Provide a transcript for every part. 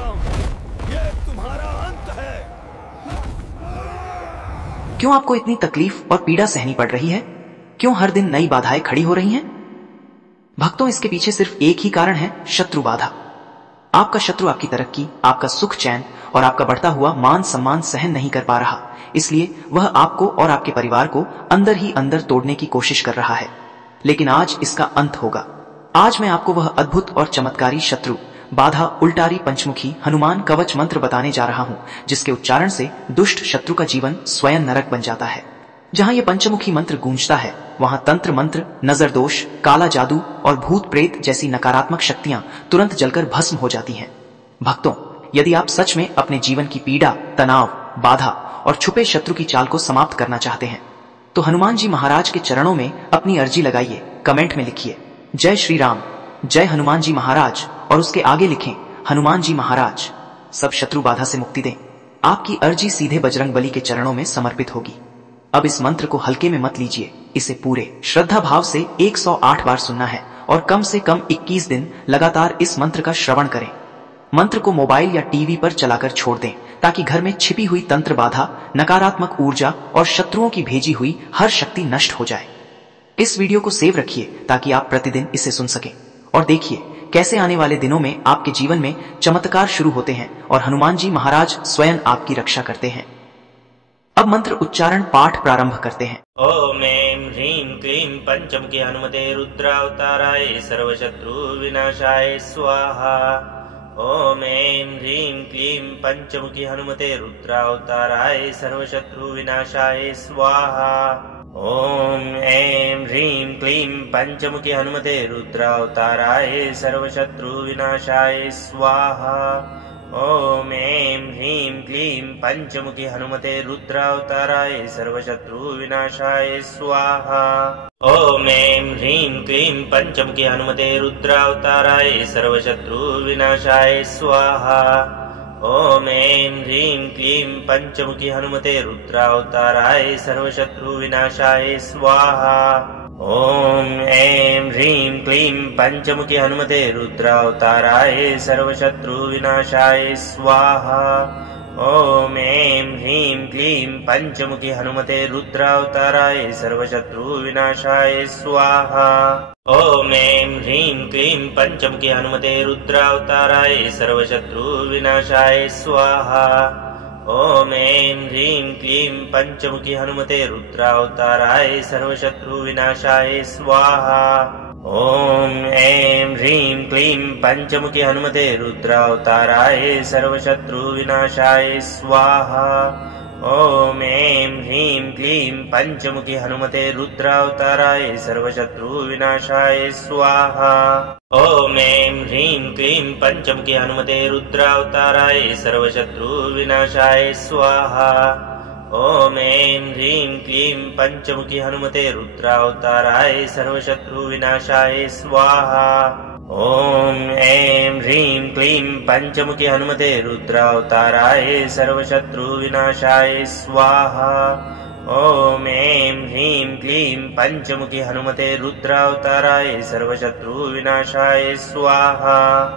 राम, ये तुम्हारा अंत है। क्यों आपको इतनी तकलीफ और पीड़ा सहनी पड़ रही है? क्यों हर दिन नई बाधाएं खड़ी हो रही हैं? भक्तों, इसके पीछे सिर्फ एक ही कारण है, शत्रु बाधा। आपका शत्रु आपकी तरक्की, आपका सुख चैन और आपका बढ़ता हुआ मान सम्मान सहन नहीं कर पा रहा, इसलिए वह आपको और आपके परिवार को अंदर ही अंदर तोड़ने की कोशिश कर रहा है। लेकिन आज इसका अंत होगा। आज मैं आपको वह अद्भुत और चमत्कारी शत्रु बाधा उल्टारी पंचमुखी हनुमान कवच मंत्र बताने जा रहा हूं, जिसके उच्चारण से दुष्ट शत्रु का जीवन स्वयं नरक बन जाता है। जहां यह पंचमुखी मंत्र गूंजता है, वहां तंत्र मंत्र, नजर दोष, काला जादू और भूत प्रेत जैसी नकारात्मक शक्तियां तुरंत जलकर भस्म हो जाती हैं। भक्तों, यदि आप सच में अपने जीवन की पीड़ा, तनाव, बाधा और छुपे शत्रु की चाल को समाप्त करना चाहते हैं, तो हनुमान जी महाराज के चरणों में अपनी अर्जी लगाइए। कमेंट में लिखिए जय श्री राम, जय हनुमान जी महाराज, और उसके आगे लिखें हनुमान जी महाराज सब शत्रु बाधा से मुक्ति दें। आपकी अर्जी सीधे बजरंग बली के चरणों में समर्पित होगी। अब इस मंत्र को हल्के में मत लीजिए, इसे पूरे श्रद्धा भाव से 108 बार सुनना है और कम से कम 21 दिन लगातार इस मंत्र का श्रवण करें। मंत्र को मोबाइल या टीवी पर चलाकर छोड़ दें, ताकि घर में छिपी हुई तंत्र बाधा, नकारात्मक ऊर्जा और शत्रुओं की भेजी हुई हर शक्ति नष्ट हो जाए। इस वीडियो को सेव रखिए ताकि आप प्रतिदिन इसे सुन सकें और देखिए कैसे आने वाले दिनों में आपके जीवन में चमत्कार शुरू होते हैं और हनुमान जी महाराज स्वयं आपकी रक्षा करते हैं। अब मंत्र उच्चारण पाठ प्रारंभ करते हैं। ओम ऐं ह्रीं क्लीं पंचमुखी हनुमते रुद्रावताराय सर्वशत्रु विनाशाय स्वाहा। ओम ऐं ह्रीं क्लीं पंचमुखी हनुमते रुद्रावताराय सर्वशत्रु विनाशाय स्वाहा। ओम ऐं ह्रीं क्लीं पंचमुखी हनुमते रुद्रावताराय सर्वशत्रु विनाशाय स्वाहा। ओम ऐं ह्रीं क्लीं पंचमुखी हनुमते रुद्रावताराय सर्वशत्रु विनाशाय स्वाहा। ओम ऐं ह्रीं क्लीं पंचमुखी हनुमते रुद्रावताराय सर्वशत्रु विनाशाय स्वाहा। ओम ऐं ह्रीं क्लीं पंचमुखी हनुमते रुद्रावताराय सर्वशत्रु विनाशाय स्वाहा। ओम ऐं ह्रीं क्लीं पंचमुखी हनुमते रुद्रावताराय सर्वशत्रु विनाशाय स्वाहा। ओम ऐं ह्रीं क्लीं पंचमुखी हनुमते रुद्रावताराय सर्वशत्रु विनाशाय स्वाहा। ओम ऐं ह्रीं क्लीं पंचमुखी हनुमते रुद्रावताराय सर्वशत्रु विनाशाय स्वाहा। ओम ऐं ह्रीं क्लीं पंचमुखी हनुमते रुद्रावताराय सर्वशत्रु विनाशाय स्वाहा। ओम ऐं ह्रीं क्लीं पंचमुखी हनुमते रुद्रावताराय सर्वशत्रु विनाशाय स्वाहा। ओम ऐं ह्रीं क्लीं पंचमुखी हनुमते रुद्रावताराय सर्वशत्रु विनाशाय स्वाहा। ओम ऐं ह्रीं क्लीं पंचमुखी हनुमते रुद्रावताराय सर्वशत्रु विनाशाय स्वाहा। ओम ऐं ह्रीं क्लीं पंचमुखी हनुमते रुद्रावताराय सर्वशत्रु विनाशाय स्वाहा। ओम ऐं ह्रीं क्लीं पंचमुखी हनुमते रुद्रावताराय सर्वशत्रु विनाशाय स्वाहा। ओम ऐं ह्रीं क्लीं पंचमुखी हनुमते रुद्रावताराय सर्वशत्रु विनाशाय स्वाहा। ओम ऐं ह्रीं क्लीं पंचमुखी हनुमते रुद्रावताराय सर्वशत्रु विनाशाय स्वाहा।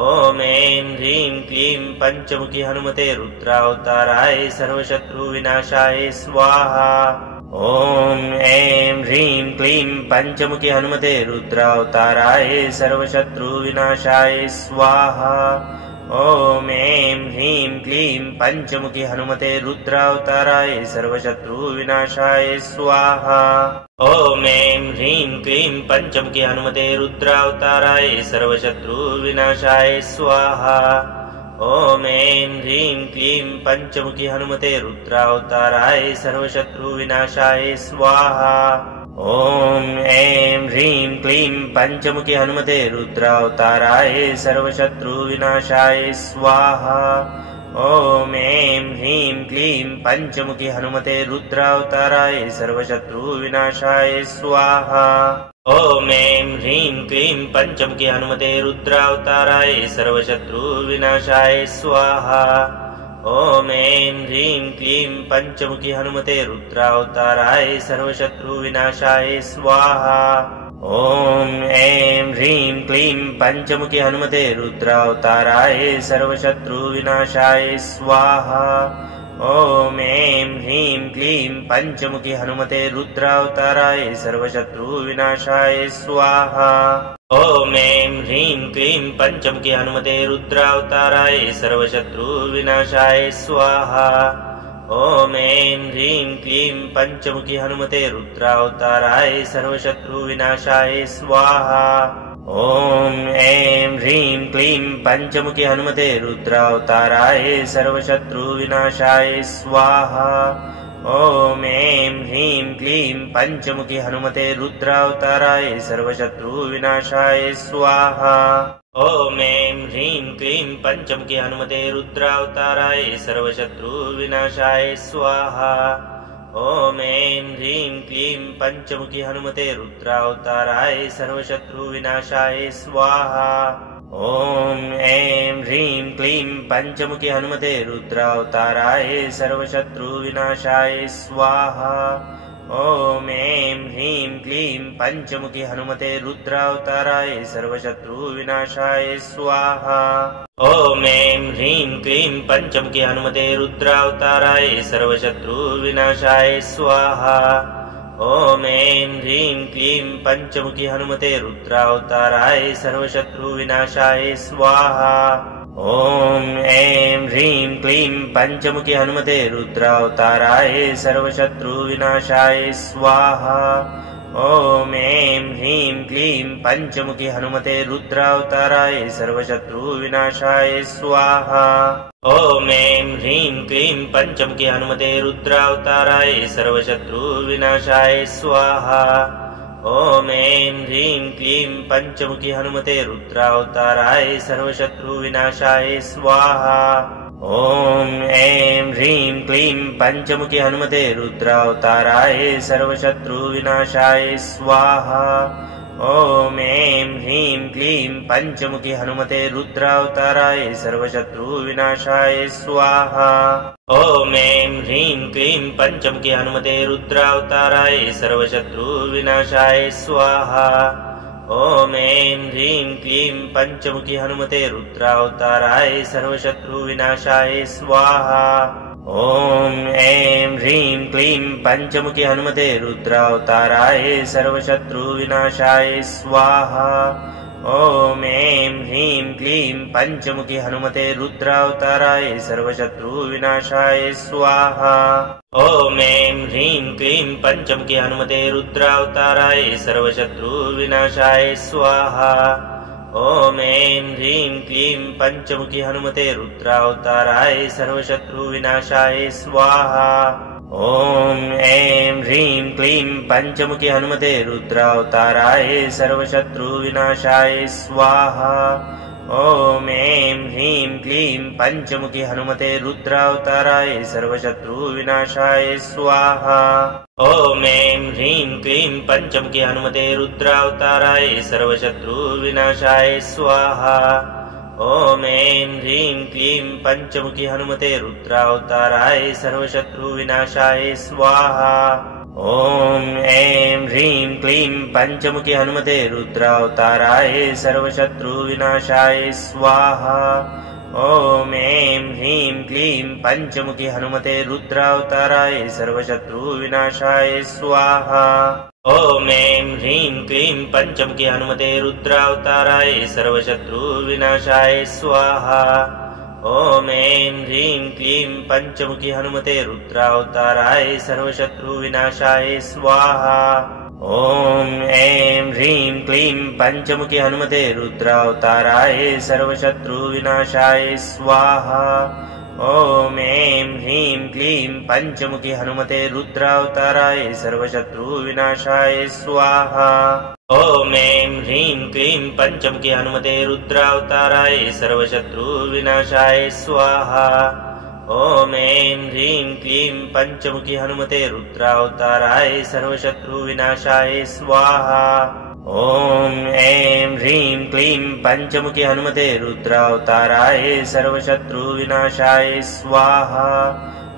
ओम ऐं ह्रीं क्लीं पंचमुखी हनुमते रुद्रावताराय सर्वशत्रु विनाशाय स्वाहा। ओम ऐं ह्रीं क्लीं पंचमुखी हनुमते रुद्रावताराय सर्वशत्रु विनाशाय स्वाहा। ओम ऐं ह्रीं क्लीं पंचमुखी हनुमते रुद्रावताराय सर्वशत्रु विनाशाय स्वाहा। ओम ऐं ह्रीं क्लीं पंचमुखी हनुमते रुद्रावताराय सर्वशत्रु विनाशाय स्वाहा। ओम ऐं ह्रीं क्लीं पंचमुखी हनुमते रुद्रावताराय सर्वशत्रु विनाशाय स्वाहा। ओम ऐं ह्रीं क्लीं पंचमुखी हनुमते रुद्रावताराय सर्वशत्रु विनाशाय स्वाहा। ओम ऐं ह्रीं क्लीं पंचमुखी हनुमते रुद्रावताराय सर्वशत्रु विनाशाय स्वाहा। ओम ऐं ह्रीं क्लीं पंचमुखी हनुमते रुद्रावताराय सर्वशत्रु विनाशाय स्वाहा। ॐ ऐं ह्रीं क्लीं पञ्चमुखी हनुमते रुद्रावताराय सर्वशत्रुविनाशाय स्वाहा। ॐ ऐं ह्रीं क्लीं पञ्चमुखी हनुमते रुद्रावताराय सर्वशत्रुविनाशाय स्वाहा। ॐ ऐं ह्रीं क्लीं पञ्चमुखी हनुमते रुद्रावताराय सर्वशत्रुविनाशाय स्वाहा। ॐ ऐं ह्रीं क्लीं पञ्चमुखी हनुमते रुद्रावताराय सर्वशत्रुविनाशाय स्वाहा। ॐ ऐं ह्रीं क्लीं पञ्चमुखी हनुमते रुद्रावताराय सर्वशत्रुविनाशाय स्वाहा। ॐ ऐं ह्रीं क्लीं पञ्चमुखी हनुमते रुद्रावताराय सर्वशत्रुविनाशाय स्वाहा। ॐ ऐं ह्रीं क्लीं पञ्चमुखी हनुमते रुद्रावताराय सर्वशत्रुविनाशाय स्वाहा। ॐ ऐं ह्रीं क्लीं पञ्चमुखी हनुमते रुद्रावताराय सर्वशत्रुविनाशाय स्वाहा। ॐ ऐं ह्रीं क्लीं पञ्चमुखी हनुमते रुद्रावताराय सर्वशत्रुविनाशाय स्वाहा। ॐ ऐं ह्रीं क्लीं पञ्चमुखी हनुमते रुद्रावताराय सर्वशत्रुविनाशाय स्वाहा। ॐ ऐं ह्रीं क्लीं पञ्चमुखी हनुमते रुद्रावताराय सर्वशत्रुविनाशाय स्वाहा। ॐ ऐं ह्रीं क्लीं पञ्चमुखी हनुमते रुद्रावताराय सर्वशत्रुविनाशाय स्वाहा। ॐ ऐं ह्रीं क्लीं पञ्चमुखी हनुमते रुद्रावताराय सर्वशत्रुविनाशाय स्वाहा। ॐ ऐं ह्रीं क्लीं पञ्चमुखी हनुमते रुद्रावताराय सर्वशत्रुविनाशाय स्वाहा। ॐ ऐं ह्रीं क्लीं पञ्चमुखी हनुमते रुद्रावताराय सर्वशत्रुविनाशाय स्वाहा। ॐ ऐं ह्रीं क्लीं पञ्चमुखी हनुमते रुद्रावताराय सर्वशत्रुविनाशाय स्वाहा। ॐ ऐं ह्रीं क्लीं पञ्चमुखी हनुमते रुद्रावताराय सर्वशत्रुविनाशाय स्वाहा। ॐ ऐं ह्रीं क्लीं पञ्चमुखी हनुमते रुद्रावताराय सर्वशत्रुविनाशाय स्वाहा। ॐ ऐं ह्रीं क्लीं पञ्चमुखी हनुमते रुद्रावताराय सर्वशत्रुविनाशाय स्वाहा। ॐ ऐं ह्रीं क्लीं पञ्चमुखी हनुमते रुद्रावताराय सर्वशत्रुविनाशाय स्वाहा। ॐ ऐं ह्रीं क्लीं पञ्चमुखी हनुमते रुद्रावताराय सर्वशत्रुविनाशाय स्वाहा। ॐ ऐं ह्रीं क्लीं पञ्चमुखी हनुमते रुद्रावताराय सर्वशत्रुविनाशाय स्वाहा। ॐ ऐं ह्रीं क्लीं पञ्चमुखी हनुमते रुद्रावताराय सर्वशत्रुविनाशाय स्वाहा। ॐ ऐं ह्रीं क्लीं पञ्चमुखी हनुमते रुद्रावताराय सर्वशत्रुविनाशाय स्वाहा। ॐ ऐं ह्रीं क्लीं पञ्चमुखी हनुमते रुद्रावताराय सर्वशत्रुविनाशाय स्वाहा। ॐ ऐं ह्रीं क्लीं पञ्चमुखी हनुमते रुद्रावताराय सर्वशत्रुविनाशाय स्वाहा। ॐ ऐं ह्रीं क्लीं पञ्चमुखी हनुमते रुद्रावताराय सर्वशत्रुविनाशाय स्वाहा। ॐ ऐं ह्रीं क्लीं पञ्चमुखी हनुमते रुद्रावताराय सर्वशत्रुविनाशाय स्वाहा। ॐ ऐं ह्रीं क्लीं पञ्चमुखी हनुमते रुद्रावताराय सर्वशत्रुविनाशाय स्वाहा। ॐ ऐं ह्रीं क्लीं पञ्चमुखी हनुमते रुद्रावताराय सर्वशत्रुविनाशाय स्वाहा। ॐ ऐं ह्रीं क्लीं पञ्चमुखी हनुमते रुद्रावताराय सर्वशत्रुविनाशाय स्वाहा। ॐ ऐं ह्रीं क्लीं पञ्चमुखी हनुमते रुद्रावताराय सर्वशत्रुविनाशाय स्वाहा। ॐ ऐं ह्रीं क्लीं पञ्चमुखी हनुमते रुद्रावताराय सर्वशत्रुविनाशाय स्वाहा। ॐ ऐं ह्रीं क्लीं पञ्चमुखी हनुमते रुद्रावताराय सर्वशत्रुविनाशाय स्वाहा। ॐ ऐं ह्रीं क्लीं पञ्चमुखी हनुमते रुद्रावताराय सर्वशत्रुविनाशाय स्वाहा। ॐ ऐं ह्रीं क्लीं पञ्चमुखी हनुमते रुद्रावताराय सर्वशत्रुविनाशाय स्वाहा। ॐ ऐं ह्रीं क्लीं पञ्चमुखी हनुमते रुद्रावताराय सर्वशत्रुविनाशाय स्वाहा। ॐ ऐं ह्रीं क्लीं पञ्चमुखी हनुमते रुद्रावताराय सर्वशत्रुविनाशाय स्वाहा।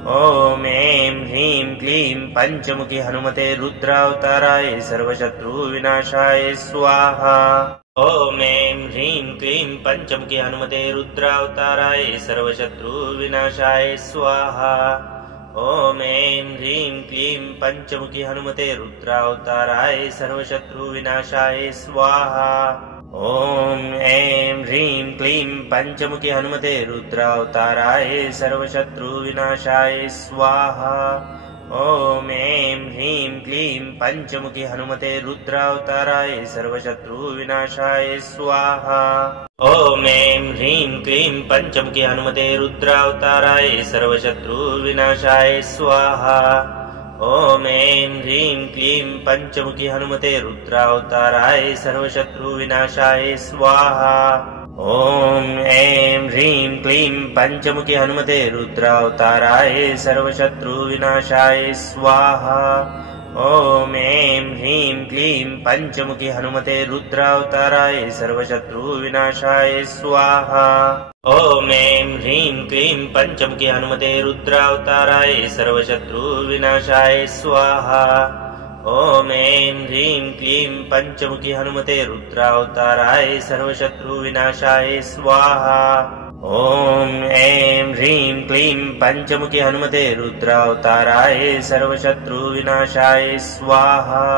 ॐ ऐं ह्रीं क्लीं पञ्चमुखी हनुमते रुद्रावताराय सर्वशत्रुविनाशाय स्वाहा। ॐ ऐं ह्रीं क्लीं पञ्चमुखी हनुमते रुद्रावताराय सर्वशत्रुविनाशाय स्वाहा। ॐ ऐं ह्रीं क्लीं पञ्चमुखी हनुमते रुद्रावताराय सर्वशत्रुविनाशाय स्वाहा। ॐ ऐं ह्रीं क्लीं पञ्चमुखी हनुमते रुद्रावताराय सर्वशत्रुविनाशाय स्वाहा। ॐ ऐं ह्रीं क्लीं पञ्चमुखी हनुमते रुद्रावताराय सर्वशत्रुविनाशाय स्वाहा। ॐ ऐं ह्रीं क्लीं पञ्चमुखी हनुमते रुद्रावताराय सर्वशत्रुविनाशाय स्वाहा। ॐ ऐं ह्रीं क्लीं पञ्चमुखी हनुमते रुद्रावताराय सर्वशत्रुविनाशाय स्वाहा। ॐ ऐं ह्रीं क्लीं पञ्चमुखी हनुमते रुद्रावताराय सर्वशत्रुविनाशाय स्वाहा। ॐ ऐं ह्रीं क्लीं पञ्चमुखी हनुमते रुद्रावताराय सर्वशत्रुविनाशाय स्वाहा। ॐ ऐं ह्रीं क्लीं पञ्चमुखी हनुमते रुद्रावताराय सर्वशत्रुविनाशाय स्वाहा। ॐ ऐं ह्रीं क्लीं पञ्चमुखी हनुमते रुद्रावताराय सर्वशत्रुविनाशाय स्वाहा। ॐ ऐं ह्रीं क्लीं पञ्चमुखी हनुमते रुद्रावताराय सर्वशत्रुविनाशाय स्वाहा।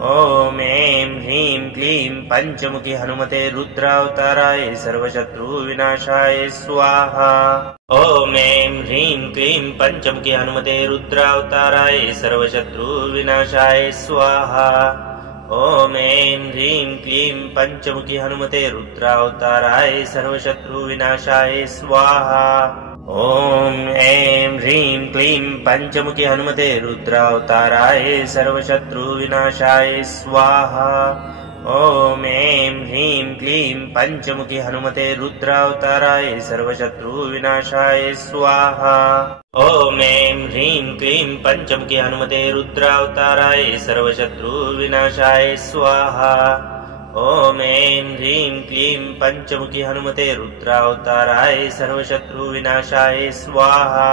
ॐ ऐं ह्रीं क्लीं पञ्चमुखी हनुमते रुद्रावताराय सर्वशत्रुविनाशाय स्वाहा। ॐ ऐं ह्रीं क्लीं पञ्चमुखी हनुमते रुद्रावताराय सर्वशत्रुविनाशाय स्वाहा। ॐ ऐं ह्रीं क्लीं पञ्चमुखी हनुमते रुद्रावताराय सर्वशत्रुविनाशाय स्वाहा। ॐ ऐं ह्रीं क्लीं पञ्चमुखी हनुमते रुद्रावताराय सर्वशत्रुविनाशाय स्वाहा। ॐ ऐं ह्रीं क्लीं पञ्चमुखी हनुमते रुद्रावताराय सर्वशत्रुविनाशाय स्वाहा। ॐ ऐं ह्रीं क्लीं पञ्चमुखी हनुमते रुद्रावताराय सर्वशत्रुविनाशाय स्वाहा। ॐ ऐं ह्रीं क्लीं पञ्चमुखी हनुमते रुद्रावताराय सर्वशत्रुविनाशाय स्वाहा। ॐ ऐं ह्रीं क्लीं पञ्चमुखी हनुमते रुद्रावताराय सर्वशत्रुविनाशाय स्वाहा।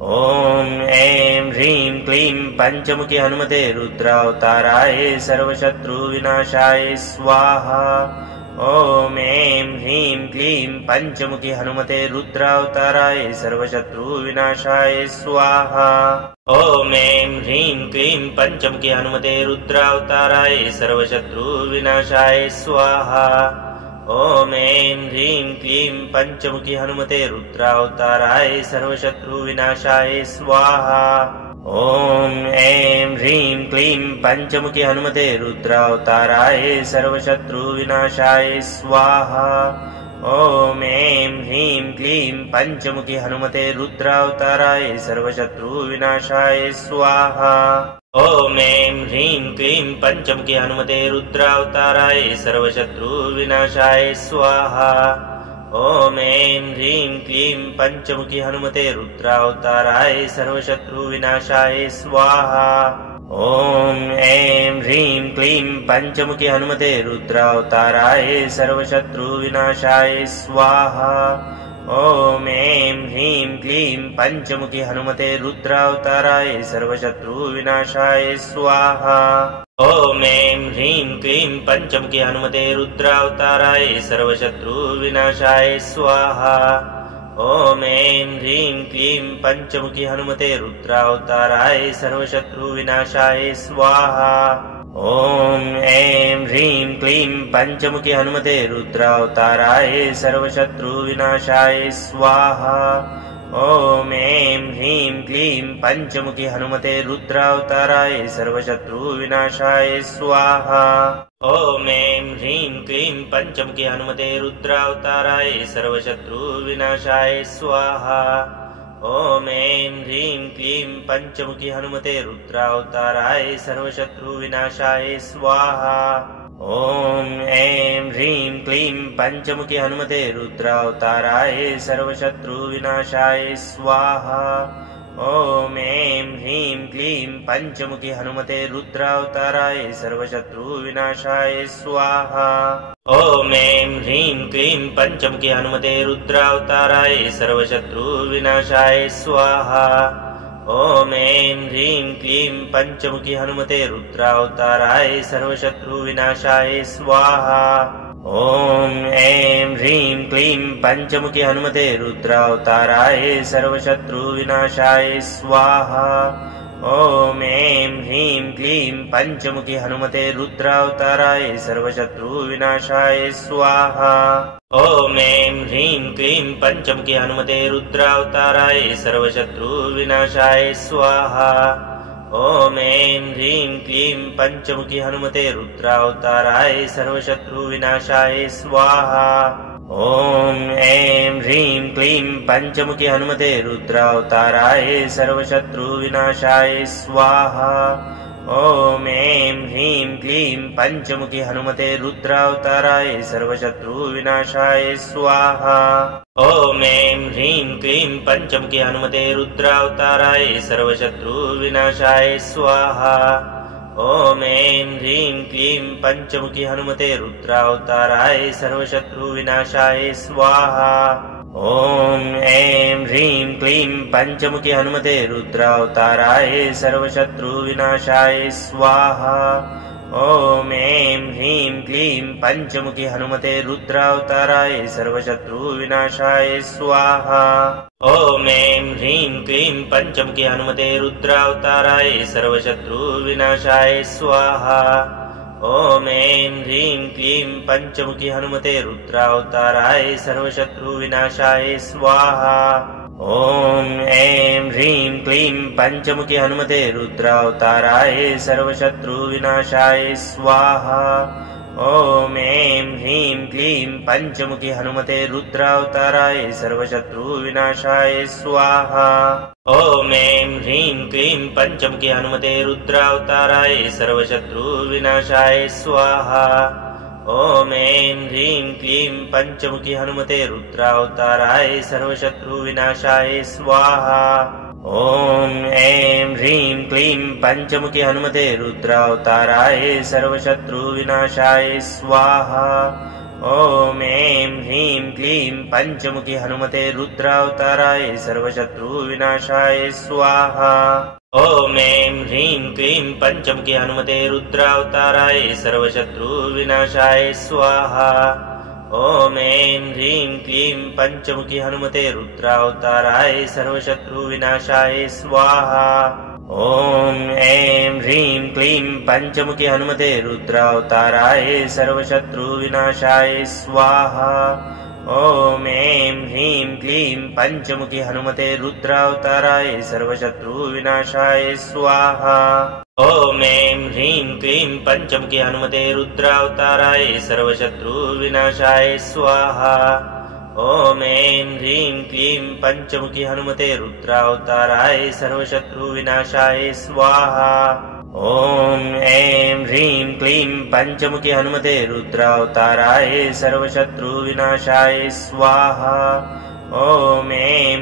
ॐ ऐं ह्रीं क्लीं पञ्चमुखी हनुमते रुद्रावताराय सर्वशत्रुविनाशाय स्वाहा। ॐ ऐं ह्रीं क्लीं पञ्चमुखी हनुमते रुद्रावताराय सर्वशत्रुविनाशाय स्वाहा। ॐ ऐं ह्रीं क्लीं पञ्चमुखी हनुमते रुद्रावताराय सर्वशत्रुविनाशाय स्वाहा। ॐ ऐं ह्रीं क्लीं पञ्चमुखी हनुमते रुद्रावताराय सर्वशत्रुविनाशाय स्वाहा। ॐ ऐं ह्रीं क्लीं पञ्चमुखी हनुमते रुद्रावताराय सर्वशत्रुविनाशाय स्वाहा। ॐ ऐं ह्रीं क्लीं पञ्चमुखी हनुमते रुद्रावताराय सर्वशत्रुविनाशाय स्वाहा। ॐ ऐं ह्रीं क्लीं पञ्चमुखी हनुमते रुद्रावताराय सर्वशत्रुविनाशाय स्वाहा। ॐ ऐं ह्रीं क्लीं पञ्चमुखी हनुमते रुद्रावताराय सर्वशत्रुविनाशाय स्वाहा। ॐ ऐं ह्रीं क्लीं पञ्चमुखी हनुमते रुद्रावताराय सर्वशत्रुविनाशाय स्वाहा। ॐ ऐं ह्रीं क्लीं पञ्चमुखी हनुमते रुद्रावताराय सर्वशत्रुविनाशाय स्वाहा। ॐ ऐं ह्रीं क्लीं पञ्चमुखी हनुमते रुद्रावताराय सर्वशत्रुविनाशाय स्वाहा। ॐ ऐं ह्रीं क्लीं पञ्चमुखी हनुमते रुद्रावताराय सर्वशत्रुविनाशाय स्वाहा। ॐ ऐं ह्रीं क्लीं पञ्चमुखी हनुमते रुद्रावताराय सर्वशत्रुविनाशाय स्वाहा। ॐ ऐं ह्रीं क्लीं पञ्चमुखी हनुमते रुद्रावताराय सर्वशत्रुविनाशाय स्वाहा। ॐ ऐं ह्रीं क्लीं पञ्चमुखी हनुमते रुद्रावताराय सर्वशत्रुविनाशाय स्वाहा। ॐ ऐं ह्रीं क्लीं पञ्चमुखी हनुमते रुद्रावताराय सर्वशत्रुविनाशाय स्वाहा। ॐ ऐं ह्रीं क्लीं पञ्चमुखी हनुमते रुद्रावताराय सर्वशत्रुविनाशाय स्वाहा। ॐ ऐं ह्रीं क्लीं पञ्चमुखी हनुमते रुद्रावताराय सर्वशत्रुविनाशाय स्वाहा। ॐ ऐं ह्रीं क्लीं पञ्चमुखी हनुमते रुद्रावताराय सर्वशत्रुविनाशाय स्वाहा। ॐ ऐं ह्रीं क्लीं पञ्चमुखी हनुमते रुद्रावताराय सर्वशत्रुविनाशाय स्वाहा। ॐ ऐं ह्रीं क्लीं पञ्चमुखी हनुमते रुद्रावताराय सर्वशत्रुविनाशाय स्वाहा। ॐ ऐं ह्रीं क्लीं पञ्चमुखी हनुमते रुद्रावताराय सर्वशत्रुविनाशाय स्वाहा। ॐ ऐं ह्रीं क्लीं पञ्चमुखी हनुमते रुद्रावताराय सर्वशत्रुविनाशाय स्वाहा। ॐ ऐं ह्रीं क्लीं पञ्चमुखी हनुमते रुद्रावताराय सर्वशत्रुविनाशाय स्वाहा। ॐ ऐं ह्रीं क्लीं पञ्चमुखी हनुमते रुद्रावताराय सर्वशत्रुविनाशाय स्वाहा। ॐ ऐं ह्रीं क्लीं पञ्चमुखी हनुमते रुद्रावताराय सर्वशत्रुविनाशाय स्वाहा। ॐ ऐं ह्रीं क्लीं पञ्चमुखी हनुमते रुद्रावताराय सर्वशत्रुविनाशाय स्वाहा। ॐ ऐं ह्रीं क्लीं पञ्चमुखी हनुमते रुद्रावताराय सर्वशत्रुविनाशाय स्वाहा। ॐ ऐं ह्रीं क्लीं पञ्चमुखी हनुमते रुद्रावताराय सर्वशत्रुविनाशाय स्वाहा। ॐ ऐं ह्रीं क्लीं पञ्चमुखी हनुमते रुद्रावताराय सर्वशत्रुविनाशाय स्वाहा। ॐ ऐं ह्रीं क्लीं पञ्चमुखी हनुमते रुद्रावताराय सर्वशत्रुविनाशाय स्वाहा। ॐ ऐं ह्रीं क्लीं पञ्चमुखी हनुमते रुद्रावताराय सर्वशत्रुविनाशाय स्वाहा। ॐ ऐं ह्रीं क्लीं पञ्चमुखी हनुमते रुद्रावताराय सर्वशत्रुविनाशाय स्वाहा। ॐ ऐं ह्रीं क्लीं पञ्चमुखी हनुमते रुद्रावताराय सर्वशत्रुविनाशाय स्वाहा। ॐ ऐं ह्रीं क्लीं पञ्चमुखी हनुमते रुद्रावताराय सर्वशत्रुविनाशाय स्वाहा। ॐ ऐं ह्रीं क्लीं पञ्चमुखी हनुमते रुद्रावताराय सर्वशत्रुविनाशाय स्वाहा। ॐ ऐं ह्रीं क्लीं पञ्चमुखी हनुमते रुद्रावताराय सर्वशत्रुविनाशाय स्वाहा। ॐ ऐं ह्रीं क्लीं पञ्चमुखी हनुमते रुद्रावताराय सर्वशत्रुविनाशाय स्वाहा। ॐ ऐं ह्रीं क्लीं पञ्चमुखी हनुमते रुद्रावताराय सर्वशत्रुविनाशाय स्वाहा। ॐ ऐं ह्रीं क्लीं पञ्चमुखी हनुमते रुद्रावताराय सर्वशत्रुविनाशाय स्वाहा। ॐ ऐं ह्रीं क्लीं पञ्चमुखी हनुमते रुद्रावताराय सर्वशत्रुविनाशाय स्वाहा। ॐ ऐं ह्रीं क्लीं पञ्चमुखी हनुमते रुद्रावताराय सर्वशत्रुविनाशाय स्वाहा। ॐ ऐं ह्रीं क्लीं पञ्चमुखी हनुमते रुद्रावताराय सर्वशत्रुविनाशाय स्वाहा। ॐ ऐं ह्रीं क्लीं पञ्चमुखी हनुमते रुद्रावताराय सर्वशत्रुविनाशाय स्वाहा। ॐ ऐं ह्रीं क्लीं पञ्चमुखी हनुमते रुद्रावताराय सर्वशत्रुविनाशाय स्वाहा। ॐ ऐं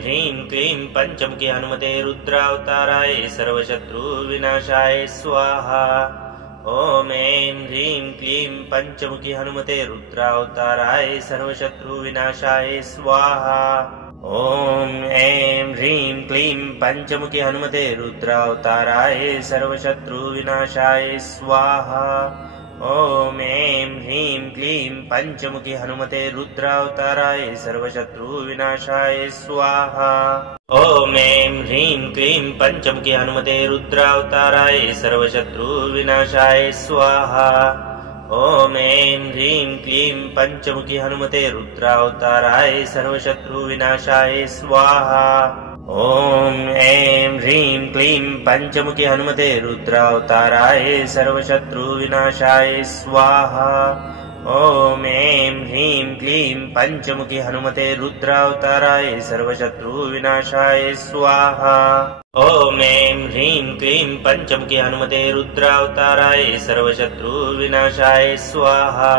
ह्रीं क्लीं पञ्चमुखी हनुमते रुद्रावताराय सर्वशत्रुविनाशाय स्वाहा। ॐ ऐं ह्रीं क्लीं पञ्चमुखी हनुमते रुद्रावताराय सर्वशत्रुविनाशाय स्वाहा। ॐ ऐं ह्रीं क्लीं पञ्चमुखी हनुमते रुद्रावताराय सर्वशत्रुविनाशाय स्वाहा। ॐ ऐं ह्रीं क्लीं पञ्चमुखी हनुमते रुद्रावताराय सर्वशत्रुविनाशाय स्वाहा। ॐ ऐं ह्रीं क्लीं पञ्चमुखी हनुमते रुद्रावताराय सर्वशत्रुविनाशाय स्वाहा। ॐ ऐं ह्रीं क्लीं पञ्चमुखी हनुमते रुद्रावताराय सर्वशत्रुविनाशाय स्वाहा। ॐ ऐं ह्रीं क्लीं पञ्चमुखी हनुमते रुद्रावताराय सर्वशत्रुविनाशाय स्वाहा। ॐ ऐं ह्रीं क्लीं पञ्चमुखी हनुमते रुद्रावताराय सर्वशत्रुविनाशाय स्वाहा। ॐ ऐं ह्रीं क्लीं पञ्चमुखी हनुमते रुद्रावताराय सर्वशत्रुविनाशाय स्वाहा।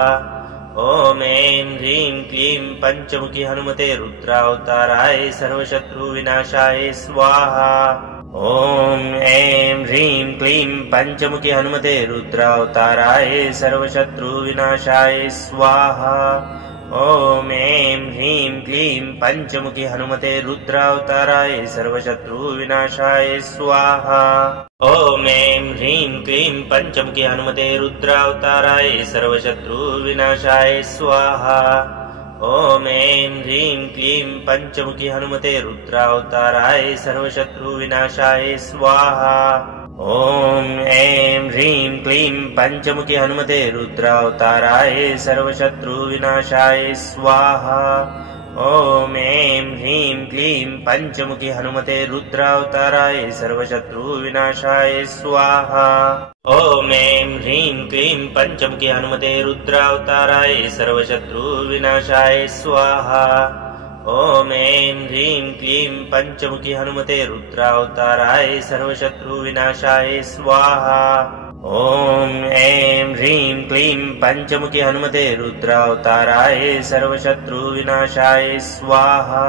ॐ ऐं ह्रीं क्लीं पञ्चमुखी हनुमते रुद्रावताराय सर्वशत्रुविनाशाय स्वाहा। ॐ ऐं ह्रीं क्लीं पञ्चमुखी हनुमते रुद्रावताराय सर्वशत्रुविनाशाय स्वाहा। ॐ ऐं ह्रीं क्लीं पञ्चमुखी हनुमते रुद्रावताराय सर्वशत्रुविनाशाय स्वाहा। ॐ ऐं ह्रीं क्लीं पञ्चमुखी हनुमते रुद्रावताराय सर्वशत्रुविनाशाय स्वाहा। ॐ ऐं ह्रीं क्लीं पञ्चमुखी हनुमते रुद्रावताराय सर्वशत्रुविनाशाय स्वाहा। ॐ ऐं ह्रीं क्लीं पञ्चमुखी हनुमते रुद्रावताराय सर्वशत्रुविनाशाय स्वाहा। ॐ ऐं ह्रीं क्लीं पञ्चमुखी हनुमते रुद्रावताराय सर्वशत्रुविनाशाय स्वाहा। ॐ ऐं ह्रीं क्लीं पञ्चमुखी हनुमते रुद्रावताराय सर्वशत्रुविनाशाय स्वाहा। ॐ ऐं ह्रीं क्लीं पञ्चमुखी हनुमते रुद्रावताराय सर्वशत्रुविनाशाय स्वाहा। ॐ ऐं ह्रीं क्लीं पञ्चमुखी हनुमते रुद्रावताराय सर्वशत्रुविनाशाय स्वाहा।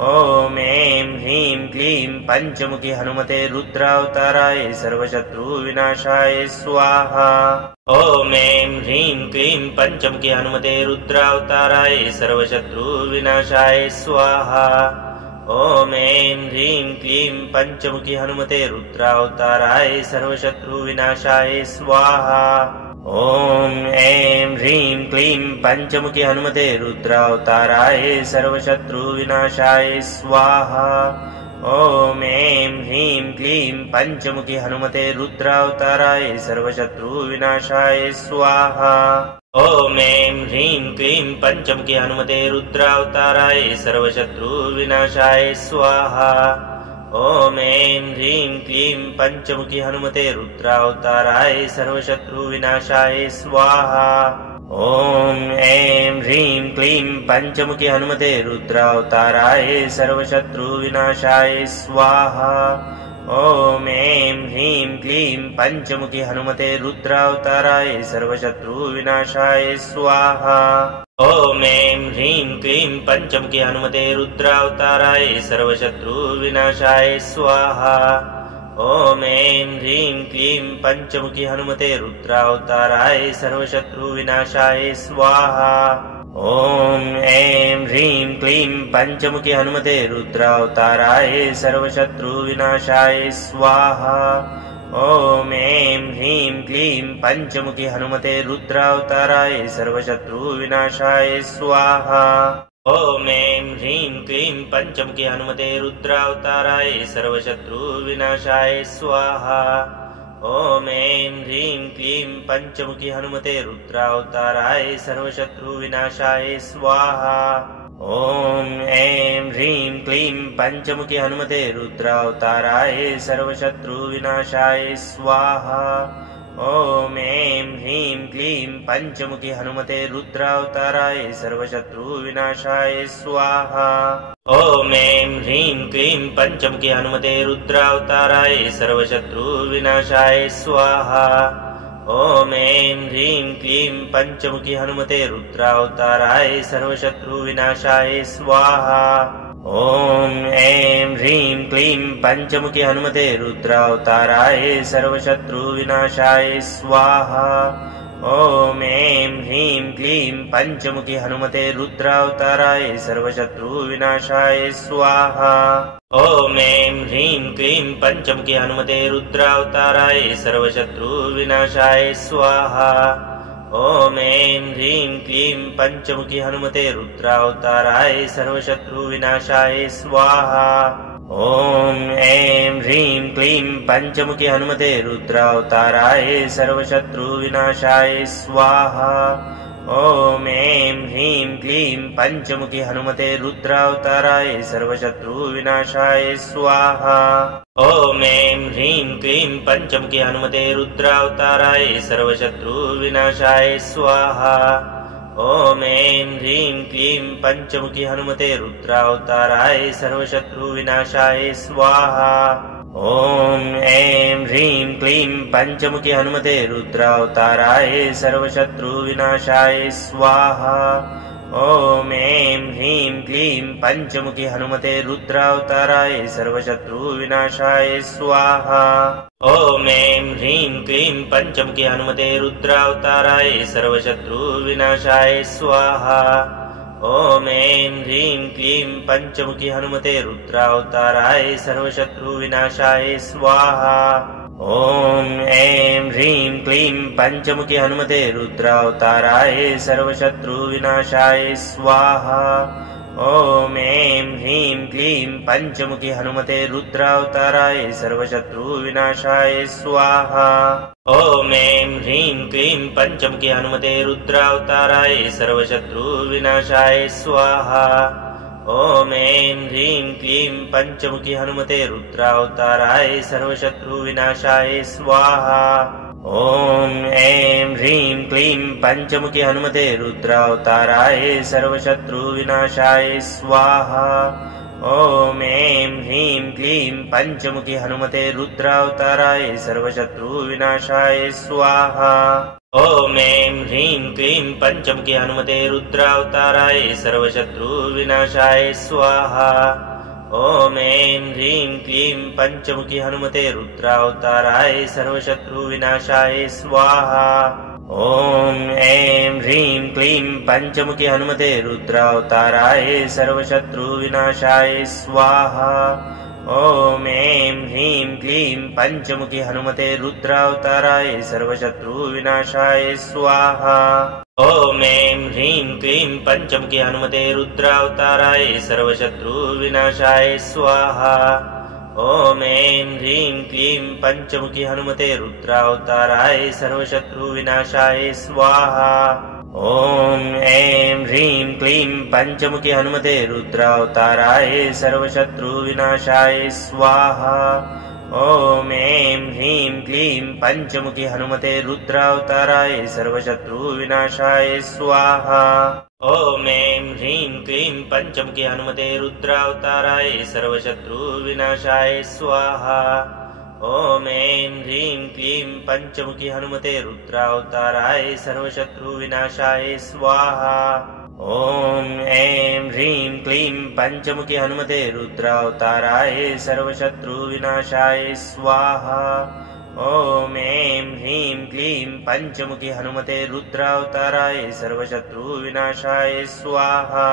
ॐ ऐं ह्रीं क्लीं पञ्चमुखी हनुमते रुद्रावताराय सर्वशत्रुविनाशाय स्वाहा। ॐ ऐं ह्रीं क्लीं पञ्चमुखी हनुमते रुद्रावताराय सर्वशत्रुविनाशाय स्वाहा। ॐ ऐं ह्रीं क्लीं पञ्चमुखी हनुमते रुद्रावताराय सर्वशत्रुविनाशाय स्वाहा। ॐ ऐं ह्रीं क्लीं पञ्चमुखी हनुमते रुद्रावताराय सर्वशत्रुविनाशाय स्वाहा। ॐ ऐं ह्रीं क्लीं पञ्चमुखी हनुमते रुद्रावताराय सर्वशत्रुविनाशाय स्वाहा। ॐ ऐं ह्रीं क्लीं पञ्चमुखी हनुमते रुद्रावताराय सर्वशत्रुविनाशाय स्वाहा। ॐ ऐं ह्रीं क्लीं पञ्चमुखी हनुमते रुद्रावताराय सर्वशत्रुविनाशाय स्वाहा। ॐ ऐं ह्रीं क्लीं पञ्चमुखी हनुमते रुद्रावताराय सर्वशत्रुविनाशाय स्वाहा। ॐ ऐं ह्रीं क्लीं पञ्चमुखी हनुमते रुद्रावताराय सर्वशत्रुविनाशाय स्वाहा। ॐ ऐं ह्रीं क्लीं पञ्चमुखी हनुमते रुद्रावताराय सर्वशत्रुविनाशाय स्वाहा। ॐ ऐं ह्रीं क्लीं पञ्चमुखी हनुमते रुद्रावताराय सर्वशत्रुविनाशाय स्वाहा। ॐ ऐं ह्रीं क्लीं पञ्चमुखी हनुमते रुद्रावताराय सर्वशत्रुविनाशाय स्वाहा। ॐ ऐं ह्रीं क्लीं पञ्चमुखी हनुमते रुद्रावताराय सर्वशत्रुविनाशाय स्वाहा। ॐ ऐं ह्रीं क्लीं पञ्चमुखी हनुमते रुद्रावताराय सर्वशत्रुविनाशाय स्वाहा। ॐ ऐं ह्रीं क्लीं पञ्चमुखी हनुमते रुद्रावताराय सर्वशत्रुविनाशाय स्वाहा। ॐ ऐं ह्रीं क्लीं पञ्चमुखी हनुमते रुद्रावताराय सर्वशत्रुविनाशाय स्वाहा। ॐ ऐं ह्रीं क्लीं पञ्चमुखी हनुमते रुद्रावताराय सर्वशत्रुविनाशाय स्वाहा। ॐ ऐं ह्रीं क्लीं पञ्चमुखी हनुमते रुद्रावताराय सर्वशत्रुविनाशाय स्वाहा। ॐ ऐं ह्रीं क्लीं पञ्चमुखी हनुमते रुद्रावताराय सर्वशत्रुविनाशाय स्वाहा। ॐ ऐं ह्रीं क्लीं पञ्चमुखी हनुमते रुद्रावताराय सर्वशत्रुविनाशाय स्वाहा। ॐ ऐं ह्रीं क्लीं पञ्चमुखी हनुमते रुद्रावताराय सर्वशत्रुविनाशाय स्वाहा। ॐ ऐं ह्रीं क्लीं पञ्चमुखी हनुमते रुद्रावताराय सर्वशत्रुविनाशाय स्वाहा। ॐ ऐं ह्रीं क्लीं पञ्चमुखी हनुमते रुद्रावताराय सर्वशत्रुविनाशाय स्वाहा। ॐ ऐं ह्रीं क्लीं पञ्चमुखी हनुमते रुद्रावताराय सर्वशत्रुविनाशाय स्वाहा। ॐ ऐं ह्रीं क्लीं पञ्चमुखी हनुमते रुद्रावताराय सर्वशत्रुविनाशाय स्वाहा। ॐ ऐं ह्रीं क्लीं पञ्चमुखी हनुमते रुद्रावताराय सर्वशत्रुविनाशाय स्वाहा। ॐ ऐं ह्रीं क्लीं पञ्चमुखी हनुमते रुद्रावताराय सर्वशत्रुविनाशाय स्वाहा। ॐ ऐं ह्रीं क्लीं पञ्चमुखी हनुमते रुद्रावताराय सर्वशत्रुविनाशाय स्वाहा। ॐ ऐं ह्रीं क्लीं पञ्चमुखी हनुमते रुद्रावताराय सर्वशत्रुविनाशाय स्वाहा। ॐ ऐं ह्रीं क्लीं पञ्चमुखी हनुमते रुद्रावताराय सर्वशत्रुविनाशाय स्वाहा। ॐ ऐं ह्रीं क्लीं पञ्चमुखी हनुमते रुद्रावताराय सर्वशत्रुविनाशाय स्वाहा। ॐ ऐं ह्रीं क्लीं पञ्चमुखी हनुमते रुद्रावताराय सर्वशत्रुविनाशाय स्वाहा। ॐ ऐं ह्रीं क्लीं पञ्चमुखी हनुमते रुद्रावताराय सर्वशत्रुविनाशाय स्वाहा। ॐ ऐं ह्रीं क्लीं पञ्चमुखी हनुमते रुद्रावताराय सर्वशत्रुविनाशाय स्वाहा। ॐ ऐं ह्रीं क्लीं पञ्चमुखी हनुमते रुद्रावताराय सर्वशत्रुविनाशाय स्वाहा। ॐ ऐं ह्रीं क्लीं पञ्चमुखी हनुमते रुद्रावताराय सर्वशत्रुविनाशाय स्वाहा। ॐ ऐं ह्रीं क्लीं पञ्चमुखी हनुमते रुद्रावताराय सर्वशत्रुविनाशाय स्वाहा। ॐ ऐं ह्रीं क्लीं पञ्चमुखी हनुमते रुद्रावताराय सर्वशत्रुविनाशाय स्वाहा। ॐ ऐं ह्रीं क्लीं पञ्चमुखी हनुमते रुद्रावताराय सर्वशत्रुविनाशाय स्वाहा। ॐ ऐं ह्रीं क्लीं पञ्चमुखी हनुमते रुद्रावताराय सर्वशत्रुविनाशाय स्वाहा। ॐ ऐं ह्रीं क्लीं पञ्चमुखी हनुमते रुद्रावताराय सर्वशत्रुविनाशाय स्वाहा। ॐ ऐं ह्रीं क्लीं पञ्चमुखी हनुमते रुद्रावताराय सर्वशत्रुविनाशाय स्वाहा। ॐ ऐं ह्रीं क्लीं पञ्चमुखी हनुमते रुद्रावताराय सर्वशत्रुविनाशाय स्वाहा। ॐ ऐं ह्रीं क्लीं पञ्चमुखी हनुमते रुद्रावताराय सर्वशत्रुविनाशाय स्वाहा। ॐ ऐं ह्रीं क्लीं पञ्चमुखी हनुमते रुद्रावताराय सर्वशत्रुविनाशाय स्वाहा। ॐ ऐं ह्रीं क्लीं पञ्चमुखी हनुमते रुद्रावताराय सर्वशत्रुविनाशाय स्वाहा। ॐ ऐं ह्रीं क्लीं पञ्चमुखी हनुमते रुद्रावताराय सर्वशत्रुविनाशाय स्वाहा। ॐ ऐं ह्रीं क्लीं पञ्चमुखी हनुमते रुद्रावताराय सर्वशत्रुविनाशाय स्वाहा। ॐ ऐं ह्रीं क्लीं पञ्चमुखी हनुमते रुद्रावताराय सर्वशत्रुविनाशाय स्वाहा। ॐ ऐं ह्रीं क्लीं पञ्चमुखी हनुमते रुद्रावताराय सर्वशत्रुविनाशाय स्वाहा।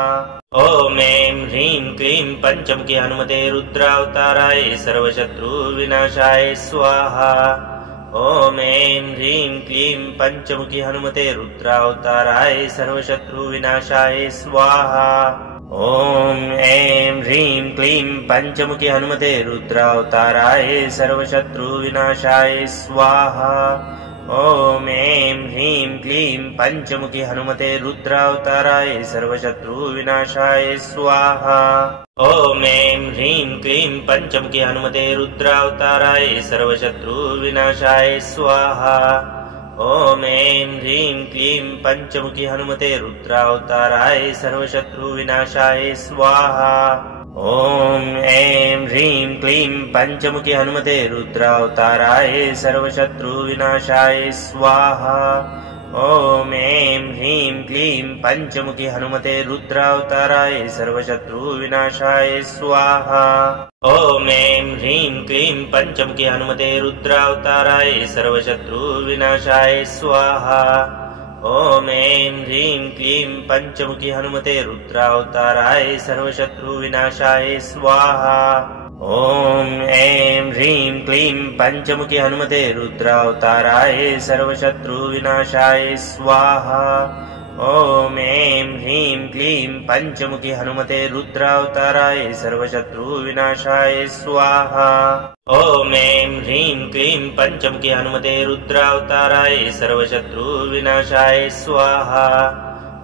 ॐ ऐं ह्रीं क्लीं पञ्चमुखी हनुमते रुद्रावताराय सर्वशत्रुविनाशाय स्वाहा। ॐ ऐं ह्रीं क्लीं पञ्चमुखी हनुमते रुद्रावताराय सर्वशत्रुविनाशाय स्वाहा। ॐ ऐं ह्रीं क्लीं पञ्चमुखी हनुमते रुद्रावताराय सर्वशत्रुविनाशाय स्वाहा। ॐ ऐं ह्रीं क्लीं पञ्चमुखी हनुमते रुद्रावताराय सर्वशत्रुविनाशाय स्वाहा। ॐ ऐं ह्रीं क्लीं पञ्चमुखी हनुमते रुद्रावताराय सर्वशत्रुविनाशाय स्वाहा। ॐ ऐं ह्रीं क्लीं पञ्चमुखी हनुमते रुद्रावताराय सर्वशत्रुविनाशाय स्वाहा। ॐ ऐं ह्रीं क्लीं पञ्चमुखी हनुमते रुद्रावताराय सर्वशत्रुविनाशाय स्वाहा। ॐ ऐं ह्रीं क्लीं पञ्चमुखी हनुमते रुद्रावताराय सर्वशत्रुविनाशाय स्वाहा। ॐ ऐं ह्रीं क्लीं पञ्चमुखी हनुमते रुद्रावताराय सर्वशत्रुविनाशाय स्वाहा। ॐ ऐं ह्रीं क्लीं पञ्चमुखी हनुमते रुद्रावताराय सर्वशत्रुविनाशाय स्वाहा। ॐ ऐं ह्रीं क्लीं पञ्चमुखी हनुमते रुद्रावताराय सर्वशत्रुविनाशाय स्वाहा। ॐ ऐं ह्रीं क्लीं पञ्चमुखी हनुमते रुद्रावताराय सर्वशत्रुविनाशाय स्वाहा।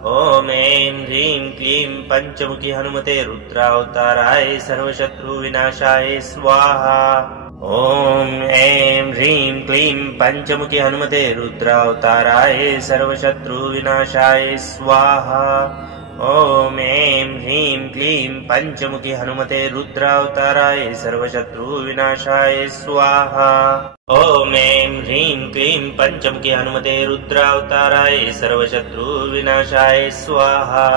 ॐ ऐं ह्रीं क्लीं पञ्चमुखी हनुमते रुद्रावताराय सर्वशत्रुविनाशाय स्वाहा। ॐ ऐं ह्रीं क्लीं पञ्चमुखी हनुमते रुद्रावताराय सर्वशत्रुविनाशाय स्वाहा। ॐ ऐं ह्रीं क्लीं पञ्चमुखि हनुमते रुद्रावताराय सर्वशत्रुविनाशाय स्वाहा। ॐ ऐं ह्रीं क्लीं पञ्चमुखि हनुमते रुद्रावताराय सर्वशत्रुविनाशाय स्वाहा।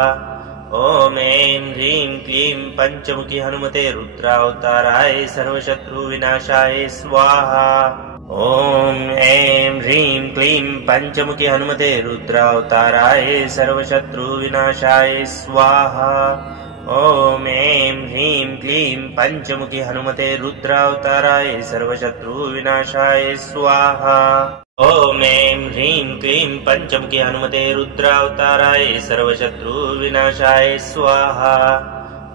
ॐ ऐं ह्रीं क्लीं पञ्चमुखि हनुमते रुद्रावताराय सर्वशत्रुविनाशाय स्वाहा। ॐ ऐं ह्रीं क्लीं पञ्चमुखि हनुमते रुद्रावताराय सर्वशत्रुविनाशाय स्वाहा। ॐ ऐं ह्रीं क्लीं पञ्चमुखि हनुमते रुद्रावताराय सर्वशत्रुविनाशाय स्वाहा। ॐ ऐं ह्रीं क्लीं पञ्चमुखि हनुमते रुद्रावताराय सर्वशत्रुविनाशाय स्वाहा।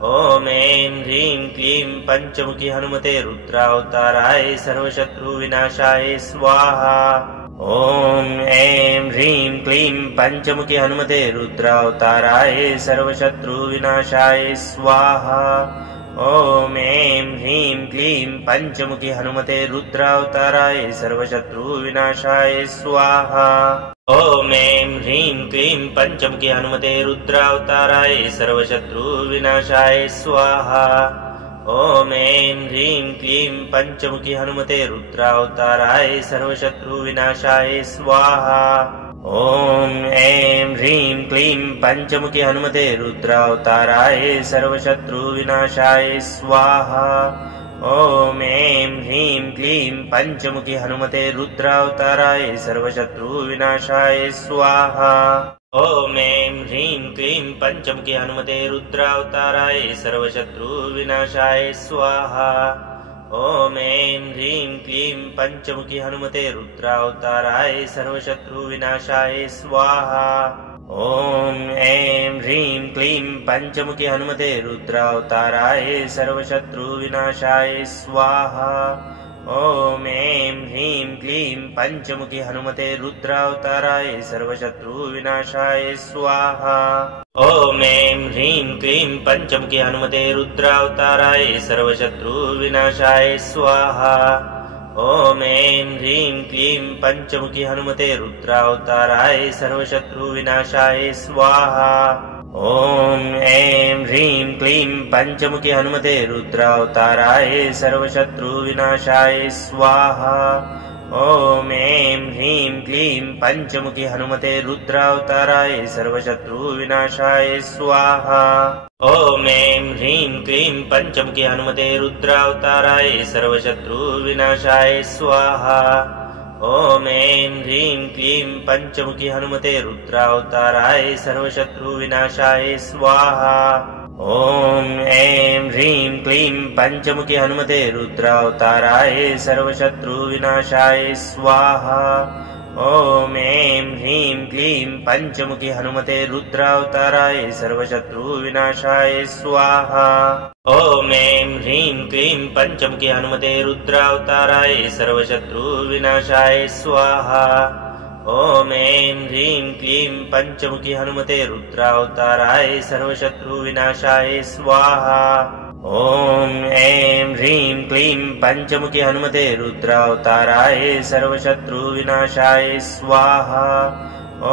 ॐ ऐं ह्रीं क्लीं पञ्चमुखि हनुमते रुद्रावताराय सर्वशत्रुविनाशाय स्वाहा। ॐ ऐं ह्रीं क्लीं पञ्चमुखि हनुमते रुद्रावताराय सर्वशत्रुविनाशाय स्वाहा। ॐ ऐं ह्रीं क्लीं पञ्चमुखि हनुमते रुद्रावताराय सर्वशत्रुविनाशाय स्वाहा। ॐ ऐं ह्रीं क्लीं पञ्चमुखि हनुमते रुद्रावताराय सर्वशत्रुविनाशाय स्वाहा। ॐ ऐं ह्रीं क्लीं पञ्चमुखि हनुमते रुद्रावताराय सर्वशत्रुविनाशाय स्वाहा। ॐ ऐं ह्रीं क्लीं पञ्चमुखि हनुमते रुद्रावताराय सर्वशत्रुविनाशाय स्वाहा। ॐ ऐं ह्रीं क्लीं पञ्चमुखि हनुमते रुद्रावताराय सर्वशत्रुविनाशाय स्वाहा। ॐ ऐं ह्रीं क्लीं पञ्चमुखि हनुमते रुद्रावताराय सर्वशत्रुविनाशाय स्वाहा। ॐ ऐं ह्रीं क्लीं पञ्चमुखि हनुमते रुद्रावताराय सर्वशत्रुविनाशाय स्वाहा। ॐ ऐं ह्रीं क्लीं पञ्चमुखि हनुमते रुद्रावताराय सर्वशत्रुविनाशाय स्वाहा। ॐ ऐं ह्रीं क्लीं पञ्चमुखि हनुमते रुद्रावताराय सर्वशत्रुविनाशाय स्वाहा। ॐ ऐं ह्रीं क्लीं पञ्चमुखि हनुमते रुद्रावताराय सर्वशत्रुविनाशाय स्वाहा। ॐ ऐं ह्रीं क्लीं पञ्चमुखि हनुमते रुद्रावताराय सर्वशत्रुविनाशाय स्वाहा। ॐ ऐं ह्रीं क्लीं पञ्चमुखि हनुमते रुद्रावताराय सर्वशत्रुविनाशाय स्वाहा। ॐ ऐं ह्रीं क्लीं पञ्चमुखि हनुमते रुद्रावताराय सर्वशत्रुविनाशाय स्वाहा। ॐ ऐं ह्रीं क्लीं पञ्चमुखि हनुमते रुद्रावताराय सर्वशत्रुविनाशाय स्वाहा। ॐ ऐं ह्रीं क्लीं पञ्चमुखि हनुमते रुद्रावताराय सर्वशत्रुविनाशाय स्वाहा। ॐ ऐं ह्रीं क्लीं पञ्चमुखि हनुमते रुद्रावताराय सर्वशत्रुविनाशाय स्वाहा। ॐ ऐं ह्रीं क्लीं पञ्चमुखि हनुमते रुद्रावताराय सर्वशत्रुविनाशाय स्वाहा। ॐ ऐं ह्रीं क्लीं पञ्चमुखि हनुमते रुद्रावताराय सर्वशत्रुविनाशाय स्वाहा। ॐ ऐं ह्रीं क्लीं पञ्चमुखि हनुमते रुद्रावताराय सर्वशत्रुविनाशाय स्वाहा। ॐ ऐं ह्रीं क्लीं पञ्चमुखि हनुमते रुद्रावताराय सर्वशत्रुविनाशाय स्वाहा। ॐ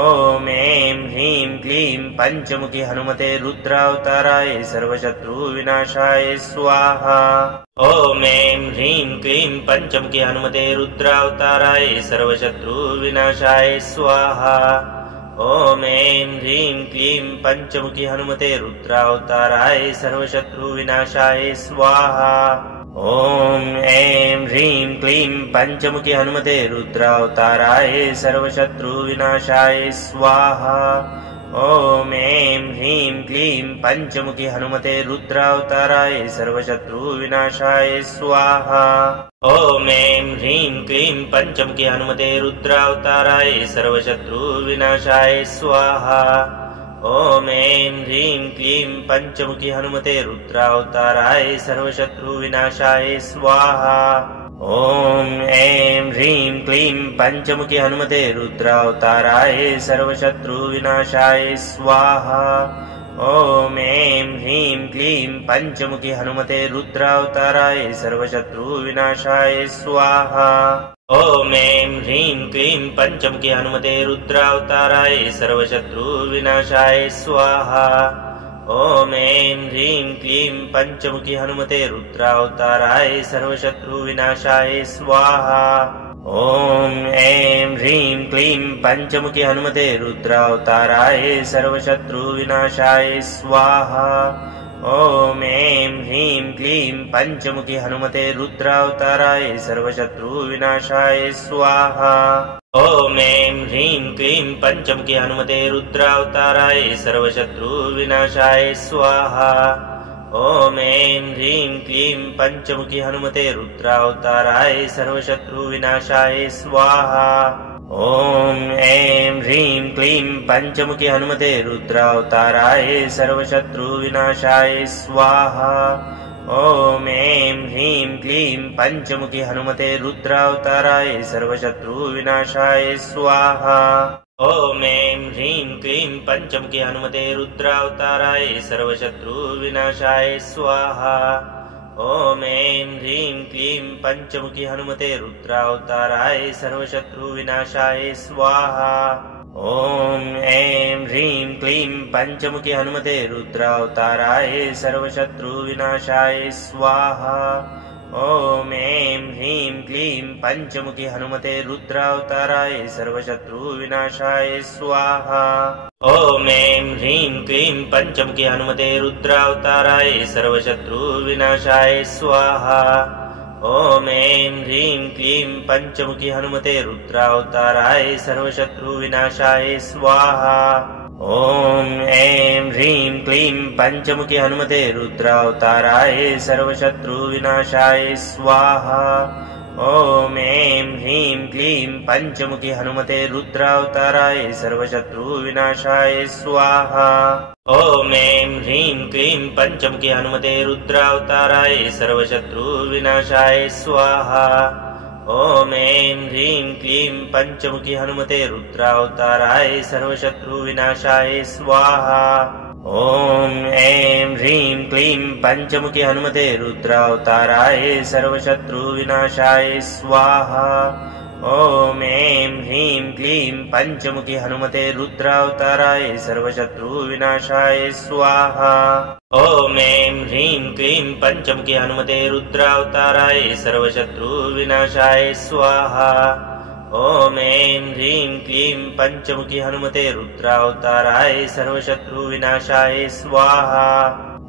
ऐं ह्रीं क्लीं पञ्चमुखि हनुमते रुद्रावताराय सर्वशत्रुविनाशाय स्वाहा। ॐ ऐं ह्रीं क्लीं पञ्चमुखि हनुमते रुद्रावताराय सर्वशत्रुविनाशाय स्वाहा। ॐ ऐं ह्रीं क्लीं पञ्चमुखि हनुमते रुद्रावताराय सर्वशत्रुविनाशाय स्वाहा। ॐ ऐं ह्रीं क्लीं पञ्चमुखि हनुमते रुद्रावताराय सर्वशत्रुविनाशाय स्वाहा। ॐ ऐं ह्रीं क्लीं पञ्चमुखि हनुमते रुद्रावताराय सर्वशत्रुविनाशाय स्वाहा। ॐ ऐं ह्रीं क्लीं पञ्चमुखि हनुमते रुद्रावताराय सर्वशत्रुविनाशाय स्वाहा। ॐ ऐं ह्रीं क्लीं पञ्चमुखि हनुमते रुद्रावताराय सर्वशत्रुविनाशाय स्वाहा। ॐ ऐं ह्रीं क्लीं पञ्चमुखि हनुमते रुद्रावताराय सर्वशत्रुविनाशाय स्वाहा। ॐ ऐं ह्रीं क्लीं पञ्चमुखि हनुमते रुद्रावताराय सर्वशत्रुविनाशाय स्वाहा। ॐ ऐं ह्रीं क्लीं पञ्चमुखि हनुमते रुद्रावताराय सर्वशत्रुविनाशाय स्वाहा। ॐ ऐं ह्रीं क्लीं पञ्चमुखी हनुमते रुद्रावताराय सर्वशत्रुविनाशाय स्वाहा। ॐ ऐं ह्रीं क्लीं पञ्चमुखी हनुमते रुद्रावताराय सर्वशत्रुविनाशाय स्वाहा। ॐ ऐं ह्रीं क्लीं पञ्चमुखी हनुमते रुद्रावताराय सर्वशत्रुविनाशाय स्वाहा। ॐ ऐं ह्रीं क्लीं पञ्चमुखी हनुमते रुद्रावताराय सर्वशत्रुविनाशाय स्वाहा। ॐ ऐं ह्रीं क्लीं पञ्चमुखी हनुमते रुद्रावताराय सर्वशत्रुविनाशाय स्वाहा। ॐ ऐं ह्रीं क्लीं पञ्चमुखी हनुमते रुद्रावताराय सर्वशत्रुविनाशाय स्वाहा। ॐ ऐं ह्रीं क्लीं पञ्चमुखी हनुमते रुद्रावताराय सर्वशत्रुविनाशाय स्वाहा। ॐ ऐं ह्रीं क्लीं पञ्चमुखी हनुमते रुद्रावताराय सर्वशत्रुविनाशाय स्वाहा। ॐ ऐं ह्रीं क्लीं पञ्चमुखी हनुमते रुद्रावताराय सर्वशत्रुविनाशाय स्वाहा। ॐ ऐं ह्रीं क्लीं पञ्चमुखी हनुमते रुद्रावताराय सर्वशत्रुविनाशाय स्वाहा। ॐ ऐं ह्रीं क्लीं पञ्चमुखी हनुमते रुद्रावताराय सर्वशत्रुविनाशाय स्वाहा। ॐ ऐं ह्रीं क्लीं पञ्चमुखी हनुमते रुद्रावताराय सर्वशत्रुविनाशाय स्वाहा। ॐ ऐं ह्रीं क्लीं पञ्चमुखी हनुमते रुद्रावताराय सर्वशत्रुविनाशाय स्वाहा। ॐ ऐं ह्रीं क्लीं पञ्चमुखी हनुमते रुद्रावताराय सर्वशत्रुविनाशाय स्वाहा। ॐ ऐं ह्रीं क्लीं पञ्चमुखी हनुमते रुद्रावताराय सर्वशत्रुविनाशाय स्वाहा। ॐ ऐं ह्रीं क्लीं पञ्चमुखी हनुमते रुद्रावताराय सर्वशत्रुविनाशाय स्वाहा। ॐ ऐं ह्रीं क्लीं पञ्चमुखी हनुमते रुद्रावताराय सर्वशत्रुविनाशाय स्वाहा। ॐ ऐं ह्रीं क्लीं पञ्चमुखी हनुमते रुद्रावताराय सर्वशत्रुविनाशाय स्वाहा। ॐ ऐं ह्रीं क्लीं पञ्चमुखी हनुमते रुद्रावताराय सर्वशत्रुविनाशाय स्वाहा। ॐ ऐं ह्रीं क्लीं पञ्चमुखी हनुमते रुद्रावताराय सर्वशत्रुविनाशाय स्वाहा। ॐ ऐं ह्रीं क्लीं पञ्चमुखी हनुमते रुद्रावताराय सर्वशत्रुविनाशाय स्वाहा।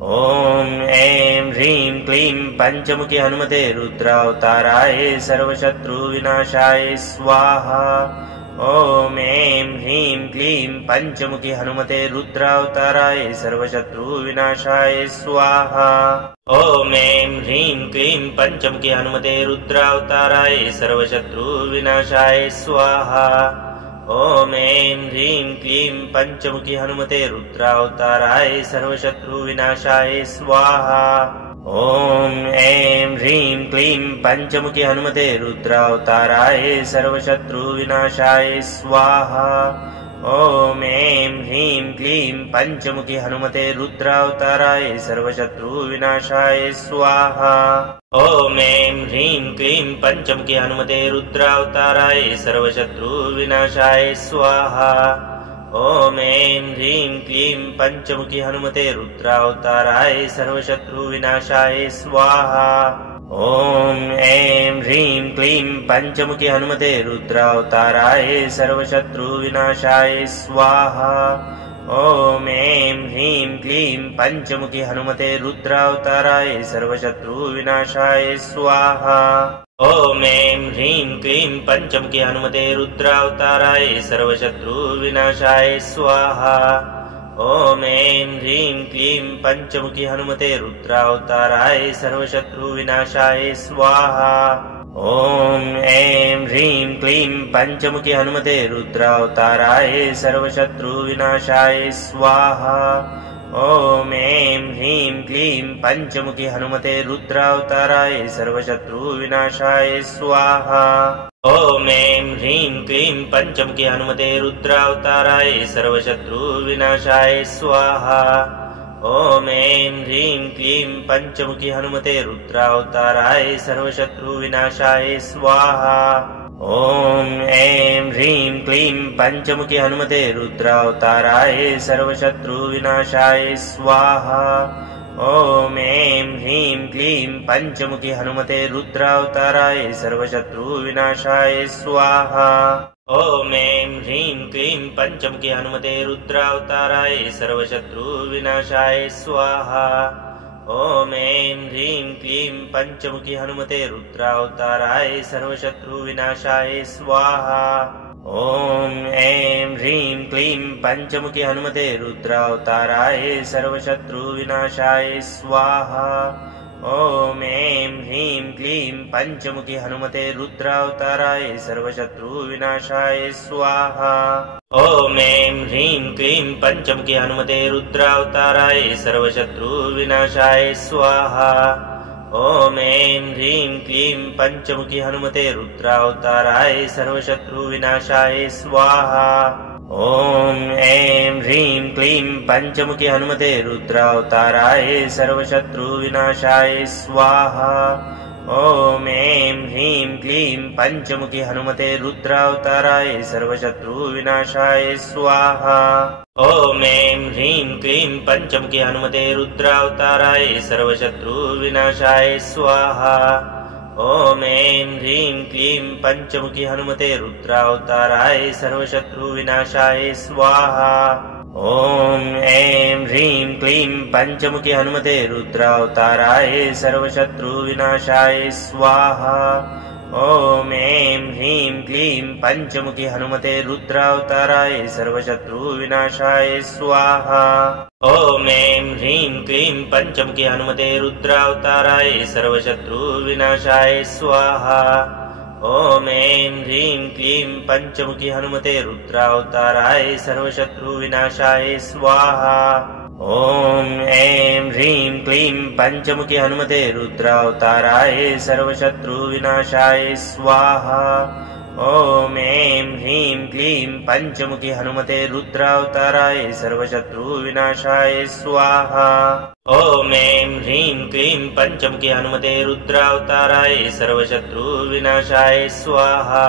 ॐ ऐं ह्रीं क्लीं पञ्चमुखी हनुमते रुद्रावताराय सर्वशत्रुविनाशाय स्वाहा। ॐ ऐं ह्रीं क्लीं पञ्चमुखी हनुमते रुद्रावताराय सर्वशत्रुविनाशाय स्वाहा। ॐ ऐं ह्रीं क्लीं पञ्चमुखी हनुमते रुद्रावताराय सर्वशत्रुविनाशाय स्वाहा। ॐ ऐं ह्रीं क्लीं पञ्चमुखी हनुमते रुद्रावताराय सर्वशत्रुविनाशाय स्वाहा। ॐ ऐं ह्रीं क्लीं पञ्चमुखी हनुमते रुद्रावताराय सर्वशत्रुविनाशाय स्वाहा। ॐ ऐं ह्रीं क्लीं पञ्चमुखी हनुमते रुद्रावताराय सर्वशत्रुविनाशाय स्वाहा। ॐ ऐं ह्रीं क्लीं पञ्चमुखी हनुमते रुद्रावताराय सर्वशत्रुविनाशाय स्वाहा। ॐ ऐं ह्रीं क्लीं पञ्चमुखी हनुमते रुद्रावताराय सर्वशत्रुविनाशाय स्वाहा। ॐ ऐं ह्रीं क्लीं पञ्चमुखी हनुमते रुद्रावताराय सर्वशत्रुविनाशाय स्वाहा। ॐ ऐं ह्रीं क्लीं पञ्चमुखी हनुमते रुद्रावताराय सर्वशत्रुविनाशाय स्वाहा। ॐ ऐं ह्रीं क्लीं पञ्चमुखी हनुमते रुद्रावताराय सर्वशत्रुविनाशाय स्वाहा। ॐ ऐं ह्रीं क्लीं पञ्चमुखी हनुमते रुद्रावताराय सर्वशत्रुविनाशाय स्वाहा। ॐ ऐं ह्रीं क्लीं पञ्चमुखी हनुमते रुद्रावताराय सर्वशत्रुविनाशाय स्वाहा। ॐ ऐं ह्रीं क्लीं पञ्चमुखी हनुमते रुद्रावताराय सर्वशत्रुविनाशाय स्वाहा। ॐ ऐं ह्रीं क्लीं पञ्चमुखी हनुमते रुद्रावताराय सर्वशत्रुविनाशाय स्वाहा। ॐ ऐं ह्रीं क्लीं पञ्चमुखी हनुमते रुद्रावताराय सर्वशत्रुविनाशाय स्वाहा। ॐ ऐं ह्रीं क्लीं पञ्चमुखी हनुमते रुद्रावताराय सर्वशत्रुविनाशाय स्वाहा। ॐ ऐं ह्रीं क्लीं पञ्चमुखी हनुमते रुद्रावताराय सर्वशत्रुविनाशाय स्वाहा। ॐ ऐं ह्रीं क्लीं पञ्चमुखी हनुमते रुद्रावताराय सर्वशत्रुविनाशाय स्वाहा। ॐ ऐं ह्रीं क्लीं पञ्चमुखी हनुमते रुद्रावताराय सर्वशत्रुविनाशाय स्वाहा। ॐ ऐं ह्रीं क्लीं पञ्चमुखी हनुमते रुद्रावताराय सर्वशत्रुविनाशाय स्वाहा। ॐ ऐं ह्रीं क्लीं पञ्चमुखी हनुमते रुद्रावताराय सर्वशत्रुविनाशाय स्वाहा। ॐ ऐं ह्रीं क्लीं पञ्चमुखी हनुमते रुद्रावताराय सर्वशत्रुविनाशाय स्वाहा। ॐ ऐं ह्रीं क्लीं पञ्चमुखी हनुमते रुद्रावताराय सर्वशत्रुविनाशाय स्वाहा। ॐ ऐं ह्रीं क्लीं पञ्चमुखी हनुमते रुद्रावताराय सर्वशत्रुविनाशाय स्वाहा। ॐ ऐं ह्रीं क्लीं पञ्चमुखी हनुमते रुद्रावताराय सर्वशत्रुविनाशाय स्वाहा। ॐ ऐं ह्रीं क्लीं पञ्चमुखी हनुमते रुद्रावताराय सर्वशत्रुविनाशाय स्वाहा। ॐ ऐं ह्रीं क्लीं पञ्चमुखी हनुमते रुद्रावताराय सर्वशत्रुविनाशाय स्वाहा। ॐ ऐं ह्रीं क्लीं पञ्चमुखी हनुमते रुद्रावताराय सर्वशत्रुविनाशाय स्वाहा। ॐ ऐं ह्रीं क्लीं पञ्चमुखी हनुमते रुद्रावताराय सर्वशत्रुविनाशाय स्वाहा। ॐ ऐं ह्रीं क्लीं पञ्चमुखी हनुमते रुद्रावताराय सर्वशत्रुविनाशाय स्वाहा। ॐ ऐं ह्रीं क्लीं पञ्चमुखी हनुमते रुद्रावताराय सर्वशत्रुविनाशाय स्वाहा। ॐ ऐं ह्रीं क्लीं पञ्चमुखी हनुमते रुद्रावताराय सर्वशत्रुविनाशाय स्वाहा। ॐ ऐं ह्रीं क्लीं पञ्चमुखी हनुमते रुद्रावताराय सर्वशत्रुविनाशाय स्वाहा। ॐ ऐं ह्रीं क्लीं पञ्चमुखी हनुमते रुद्रावताराय सर्वशत्रुविनाशाय स्वाहा।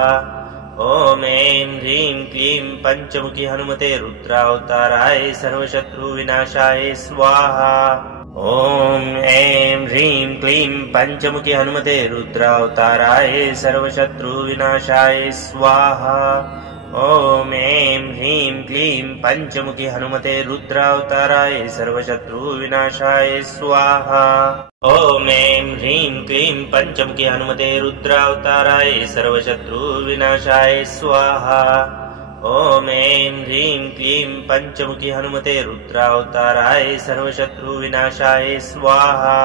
ॐ ऐं ह्रीं क्लीं पञ्चमुखी हनुमते रुद्रावताराय सर्वशत्रुविनाशाय स्वाहा। ॐ ऐं ह्रीं क्लीं पञ्चमुखी हनुमते रुद्रावताराय सर्वशत्रुविनाशाय स्वाहा। ॐ ऐं ह्रीं क्लीं पञ्चमुखी हनुमते रुद्रावताराय सर्वशत्रुविनाशाय स्वाहा। ॐ ऐं ह्रीं क्लीं पञ्चमुखी हनुमते रुद्रावताराय सर्वशत्रुविनाशाय स्वाहा। ॐ ऐं ह्रीं क्लीं पञ्चमुखी हनुमते रुद्रावताराय सर्वशत्रुविनाशाय स्वाहा।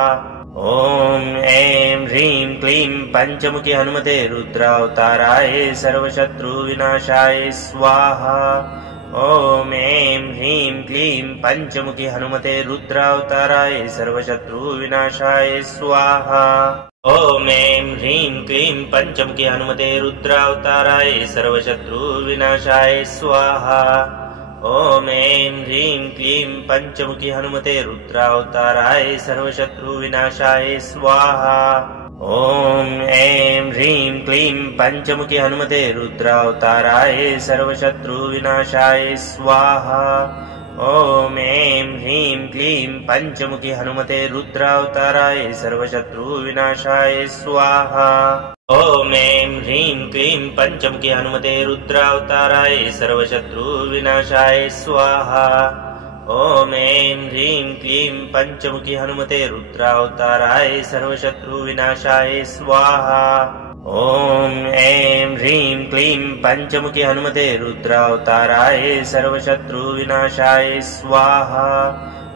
ॐ ऐं ह्रीं क्लीं पञ्चमुखी हनुमते रुद्रावताराय सर्वशत्रुविनाशाय स्वाहा। ॐ ऐं ह्रीं क्लीं पञ्चमुखी हनुमते रुद्रावताराय सर्वशत्रुविनाशाय स्वाहा। ॐ ऐं ह्रीं क्लीं पञ्चमुखी हनुमते रुद्रावताराय सर्वशत्रुविनाशाय स्वाहा। ॐ ऐं ह्रीं क्लीं पञ्चमुखी हनुमते रुद्रावताराय सर्वशत्रुविनाशाय स्वाहा। ॐ ऐं ह्रीं क्लीं पञ्चमुखी हनुमते रुद्रावताराय सर्वशत्रुविनाशाय स्वाहा। ॐ ऐं ह्रीं क्लीं पञ्चमुखी हनुमते रुद्रावताराय सर्वशत्रुविनाशाय स्वाहा। ॐ ऐं ह्रीं क्लीं पञ्चमुखी हनुमते रुद्रावताराय सर्वशत्रुविनाशाय स्वाहा। ॐ ऐं ह्रीं क्लीं पञ्चमुखी हनुमते रुद्रावताराय सर्वशत्रुविनाशाय स्वाहा। ॐ ऐं ह्रीं क्लीं पञ्चमुखी हनुमते रुद्रावताराय सर्वशत्रुविनाशाय स्वाहा।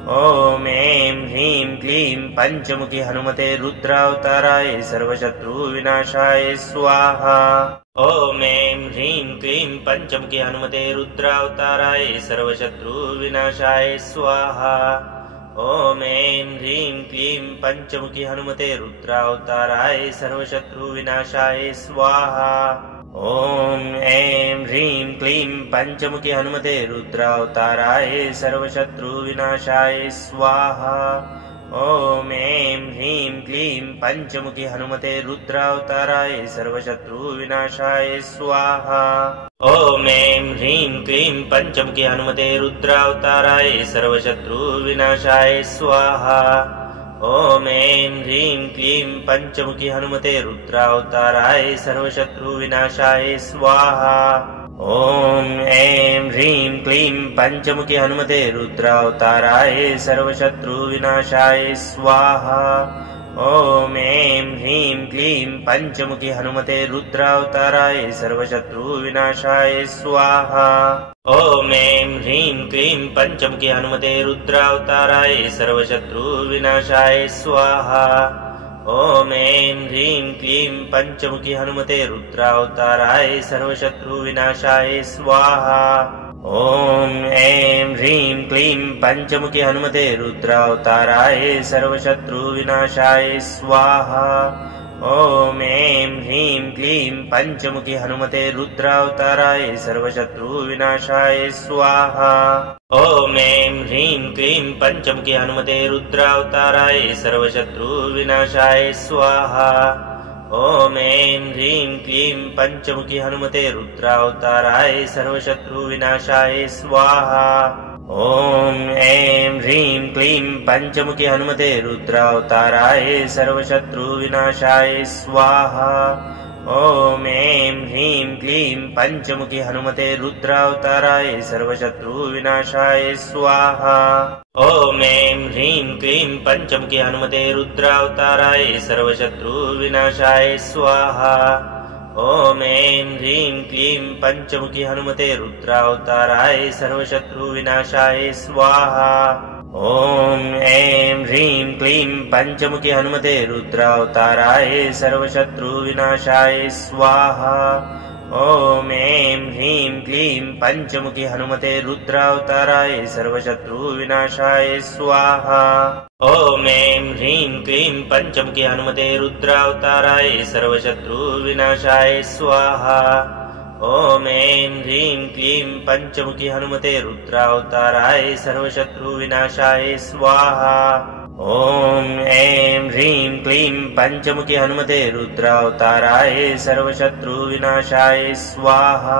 ॐ ऐं ह्रीं क्लीं पञ्चमुखी हनुमते रुद्रावताराय सर्वशत्रुविनाशाय स्वाहा। ॐ ऐं ह्रीं क्लीं पञ्चमुखी हनुमते रुद्रावताराय सर्वशत्रुविनाशाय स्वाहा। ॐ ऐं ह्रीं क्लीं पञ्चमुखी हनुमते रुद्रावताराय सर्वशत्रुविनाशाय स्वाहा। ॐ ऐं ह्रीं क्लीं पञ्चमुखी हनुमते रुद्रावताराय सर्वशत्रुविनाशाय स्वाहा। ॐ ऐं ह्रीं क्लीं पञ्चमुखी हनुमते रुद्रावताराय सर्वशत्रुविनाशाय स्वाहा। ॐ ऐं ह्रीं क्लीं पञ्चमुखी हनुमते रुद्रावताराय सर्वशत्रुविनाशाय स्वाहा। ॐ ऐं ह्रीं क्लीं पञ्चमुखी हनुमते रुद्रावताराय सर्वशत्रुविनाशाय स्वाहा। ॐ ऐं ह्रीं क्लीं पञ्चमुखी हनुमते रुद्रावताराय सर्वशत्रुविनाशाय स्वाहा। ॐ ऐं ह्रीं क्लीं पञ्चमुखी हनुमते रुद्रावताराय सर्वशत्रुविनाशाय स्वाहा। ॐ ऐं ह्रीं क्लीं पञ्चमुखी हनुमते रुद्रावताराय सर्वशत्रुविनाशाय स्वाहा। ॐ ऐं ह्रीं क्लीं पञ्चमुखी हनुमते रुद्रावताराय सर्वशत्रुविनाशाय स्वाहा। ॐ ऐं ह्रीं क्लीं पञ्चमुखी हनुमते रुद्रावताराय सर्वशत्रुविनाशाय स्वाहा। ॐ ऐं ह्रीं क्लीं पञ्चमुखी हनुमते रुद्रावताराय सर्वशत्रुविनाशाय स्वाहा। ॐ ऐं ह्रीं क्लीं पञ्चमुखी हनुमते रुद्रावताराय सर्वशत्रुविनाशाय स्वाहा। ॐ ऐं ह्रीं क्लीं पञ्चमुखी हनुमते रुद्रावताराय सर्वशत्रुविनाशाय स्वाहा। ॐ ऐं ह्रीं क्लीं पञ्चमुखी हनुमते रुद्रावताराय सर्वशत्रुविनाशाय स्वाहा। ॐ ऐं ह्रीं क्लीं पञ्चमुखी हनुमते रुद्रावताराय सर्वशत्रुविनाशाय स्वाहा। ॐ ऐं ह्रीं क्लीं पञ्चमुखी हनुमते रुद्रावताराय सर्वशत्रुविनाशाय स्वाहा। ॐ ऐं ह्रीं क्लीं पञ्चमुखी हनुमते रुद्रावताराय सर्वशत्रुविनाशाय स्वाहा। ॐ ऐं ह्रीं क्लीं पञ्चमुखी हनुमते रुद्रावताराय सर्वशत्रुविनाशाय स्वाहा। ॐ ऐं ह्रीं क्लीं पञ्चमुखी हनुमते रुद्रावताराय सर्वशत्रुविनाशाय स्वाहा। ॐ ऐं ह्रीं क्लीं पञ्चमुखी हनुमते रुद्रावताराय सर्वशत्रुविनाशाय स्वाहा। ॐ ऐं ह्रीं क्लीं पञ्चमुखी हनुमते रुद्रावताराय सर्वशत्रुविनाशाय स्वाहा। ॐ ऐं ह्रीं क्लीं पञ्चमुखी हनुमते रुद्रावताराय सर्वशत्रुविनाशाय स्वाहा। ॐ ऐं ह्रीं क्लीं पञ्चमुखी हनुमते रुद्रावताराय सर्वशत्रुविनाशाय स्वाहा।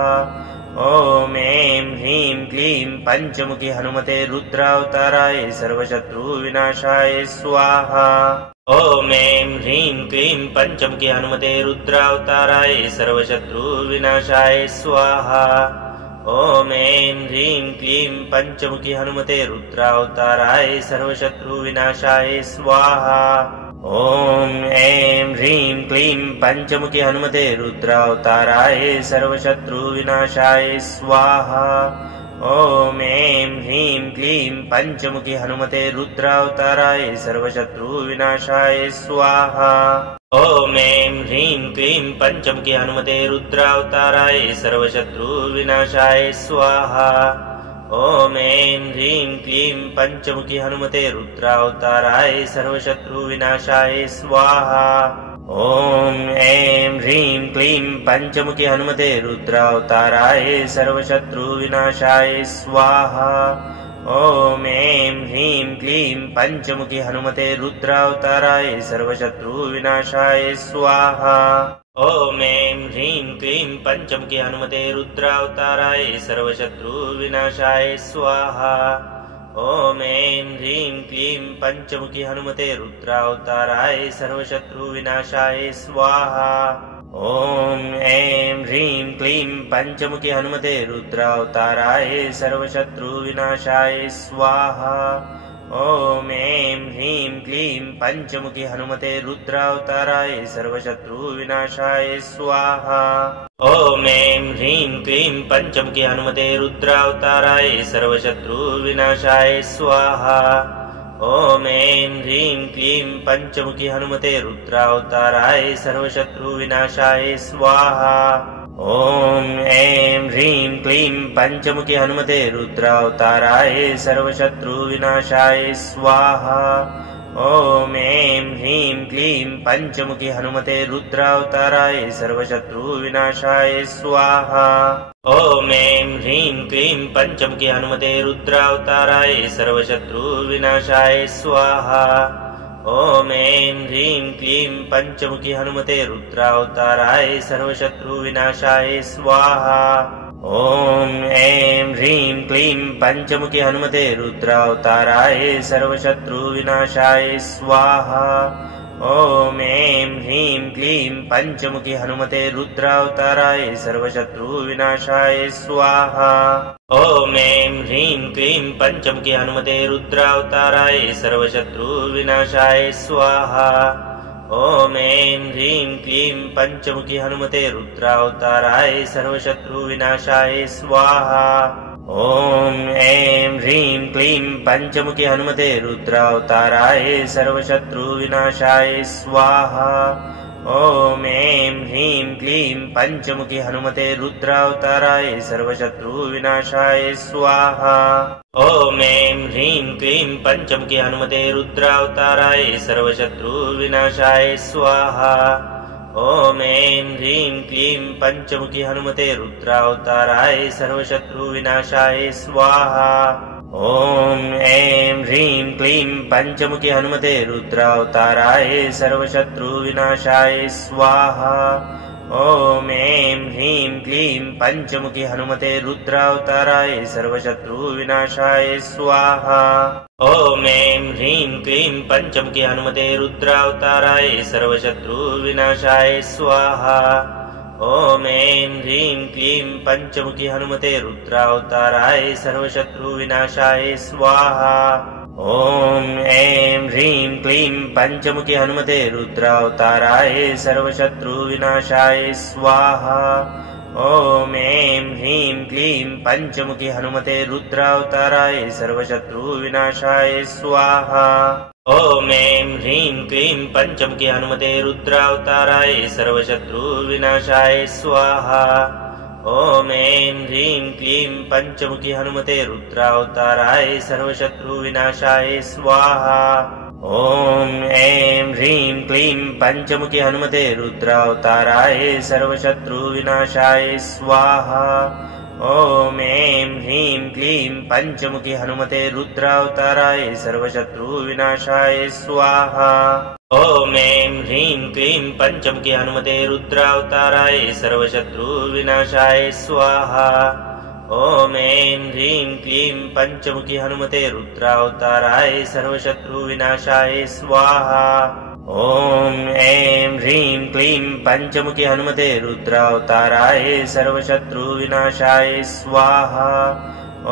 ॐ ऐं ह्रीं क्लीं पञ्चमुखी हनुमते रुद्रावताराय सर्वशत्रुविनाशाय स्वाहा। ॐ ऐं ह्रीं क्लीं पञ्चमुखी हनुमते रुद्रावताराय सर्वशत्रुविनाशाय स्वाहा। ॐ ऐं ह्रीं क्लीं पञ्चमुखी हनुमते रुद्रावताराय सर्वशत्रुविनाशाय स्वाहा। ॐ ऐं ह्रीं क्लीं पञ्चमुखी हनुमते रुद्रावताराय सर्वशत्रुविनाशाय स्वाहा। ॐ ऐं ह्रीं क्लीं पञ्चमुखी हनुमते रुद्रावताराय सर्वशत्रुविनाशाय स्वाहा। ॐ ऐं ह्रीं क्लीं पञ्चमुखी हनुमते रुद्रावताराय सर्वशत्रुविनाशाय स्वाहा। ॐ ऐं ह्रीं क्लीं पञ्चमुखी हनुमते रुद्रावताराय सर्वशत्रुविनाशाय स्वाहा। ॐ ऐं ह्रीं क्लीं पञ्चमुखी हनुमते रुद्रावताराय सर्वशत्रुविनाशाय स्वाहा। ॐ ऐं ह्रीं क्लीं पञ्चमुखी हनुमते रुद्रावताराय सर्वशत्रुविनाशाय स्वाहा। ॐ ऐं ह्रीं क्लीं पञ्चमुखी हनुमते रुद्रावताराय सर्वशत्रुविनाशाय स्वाहा। ॐ ऐं ह्रीं क्लीं पञ्चमुखी हनुमते रुद्रावताराय सर्वशत्रुविनाशाय स्वाहा। ॐ ऐं ह्रीं क्लीं पञ्चमुखी हनुमते रुद्रावताराय सर्वशत्रुविनाशाय स्वाहा। ॐ ऐं ह्रीं क्लीं पञ्चमुखी हनुमते रुद्रावताराय सर्वशत्रुविनाशाय स्वाहा। ॐ ऐं ह्रीं क्लीं पञ्चमुखी हनुमते रुद्रावताराय सर्वशत्रुविनाशाय स्वाहा। ॐ ऐं ह्रीं क्लीं पञ्चमुखी हनुमते रुद्रावताराय सर्वशत्रुविनाशाय स्वाहा। ॐ ऐं ह्रीं क्लीं पञ्चमुखी हनुमते रुद्रावताराय सर्वशत्रुविनाशाय स्वाहा। ॐ ऐं ह्रीं क्लीं पञ्चमुखी हनुमते रुद्रावताराय सर्वशत्रुविनाशाय स्वाहा। ॐ ऐं ह्रीं क्लीं पञ्चमुखी हनुमते रुद्रावताराय सर्वशत्रुविनाशाय स्वाहा। ॐ ऐं ह्रीं क्लीं पञ्चमुखी हनुमते रुद्रावताराय सर्वशत्रुविनाशाय स्वाहा। ॐ ऐं ह्रीं क्लीं पञ्चमुखी हनुमते रुद्रावताराय सर्वशत्रुविनाशाय स्वाहा। ॐ ऐं ह्रीं क्लीं पञ्चमुखी हनुमते रुद्रावताराय सर्वशत्रुविनाशाय स्वाहा। ॐ ऐं ह्रीं क्लीं पञ्चमुखी हनुमते रुद्रावताराय सर्वशत्रुविनाशाय स्वाहा। ॐ ऐं ह्रीं क्लीं पञ्चमुखी हनुमते रुद्रावताराय सर्वशत्रुविनाशाय स्वाहा। ॐ ऐं ह्रीं क्लीं पञ्चमुखी हनुमते रुद्रावताराय सर्वशत्रुविनाशाय स्वाहा। ॐ ऐं ह्रीं क्लीं पञ्चमुखी हनुमते रुद्रावताराय सर्वशत्रुविनाशाय स्वाहा। ॐ ऐं ह्रीं क्लीं पञ्चमुखी हनुमते रुद्रावताराय सर्वशत्रुविनाशाय स्वाहा। ॐ ऐं ह्रीं क्लीं पञ्चमुखी हनुमते रुद्रावताराय सर्वशत्रुविनाशाय स्वाहा। ॐ ऐं ह्रीं क्लीं पञ्चमुखी हनुमते रुद्रावताराय सर्वशत्रुविनाशाय स्वाहा। ॐ ऐं ह्रीं क्लीं पञ्चमुखी हनुमते रुद्रावताराय सर्वशत्रुविनाशाय स्वाहा। ॐ ऐं ह्रीं क्लीं पञ्चमुखी हनुमते रुद्रावताराय सर्वशत्रुविनाशाय स्वाहा। ॐ ऐं ह्रीं क्लीं पञ्चमुखी हनुमते रुद्रावताराय सर्वशत्रुविनाशाय स्वाहा। ॐ ऐं ह्रीं क्लीं पञ्चमुखी हनुमते रुद्रावताराय सर्वशत्रुविनाशाय स्वाहा। ॐ ऐं ह्रीं क्लीं पञ्चमुखी हनुमते रुद्रावताराय सर्वशत्रुविनाशाय स्वाहा। ॐ ऐं ह्रीं क्लीं पञ्चमुखी हनुमते रुद्रावताराय सर्वशत्रुविनाशाय स्वाहा। ॐ ऐं ह्रीं क्लीं पञ्चमुखी हनुमते रुद्रावताराय सर्वशत्रुविनाशाय स्वाहा। ॐ ऐं ह्रीं क्लीं पञ्चमुखी हनुमते रुद्रावताराय सर्वशत्रुविनाशाय स्वाहा। ॐ ऐं ह्रीं क्लीं पञ्चमुखी हनुमते रुद्रावताराय सर्वशत्रुविनाशाय स्वाहा। ॐ ऐं ह्रीं क्लीं पञ्चमुखी हनुमते रुद्रावताराय सर्वशत्रुविनाशाय स्वाहा। ॐ ऐं ह्रीं क्लीं पञ्चमुखी हनुमते रुद्रावताराय सर्वशत्रुविनाशाय स्वाहा। ॐ ऐं ह्रीं क्लीं पञ्चमुखी हनुमते रुद्रावताराय सर्वशत्रुविनाशाय स्वाहा।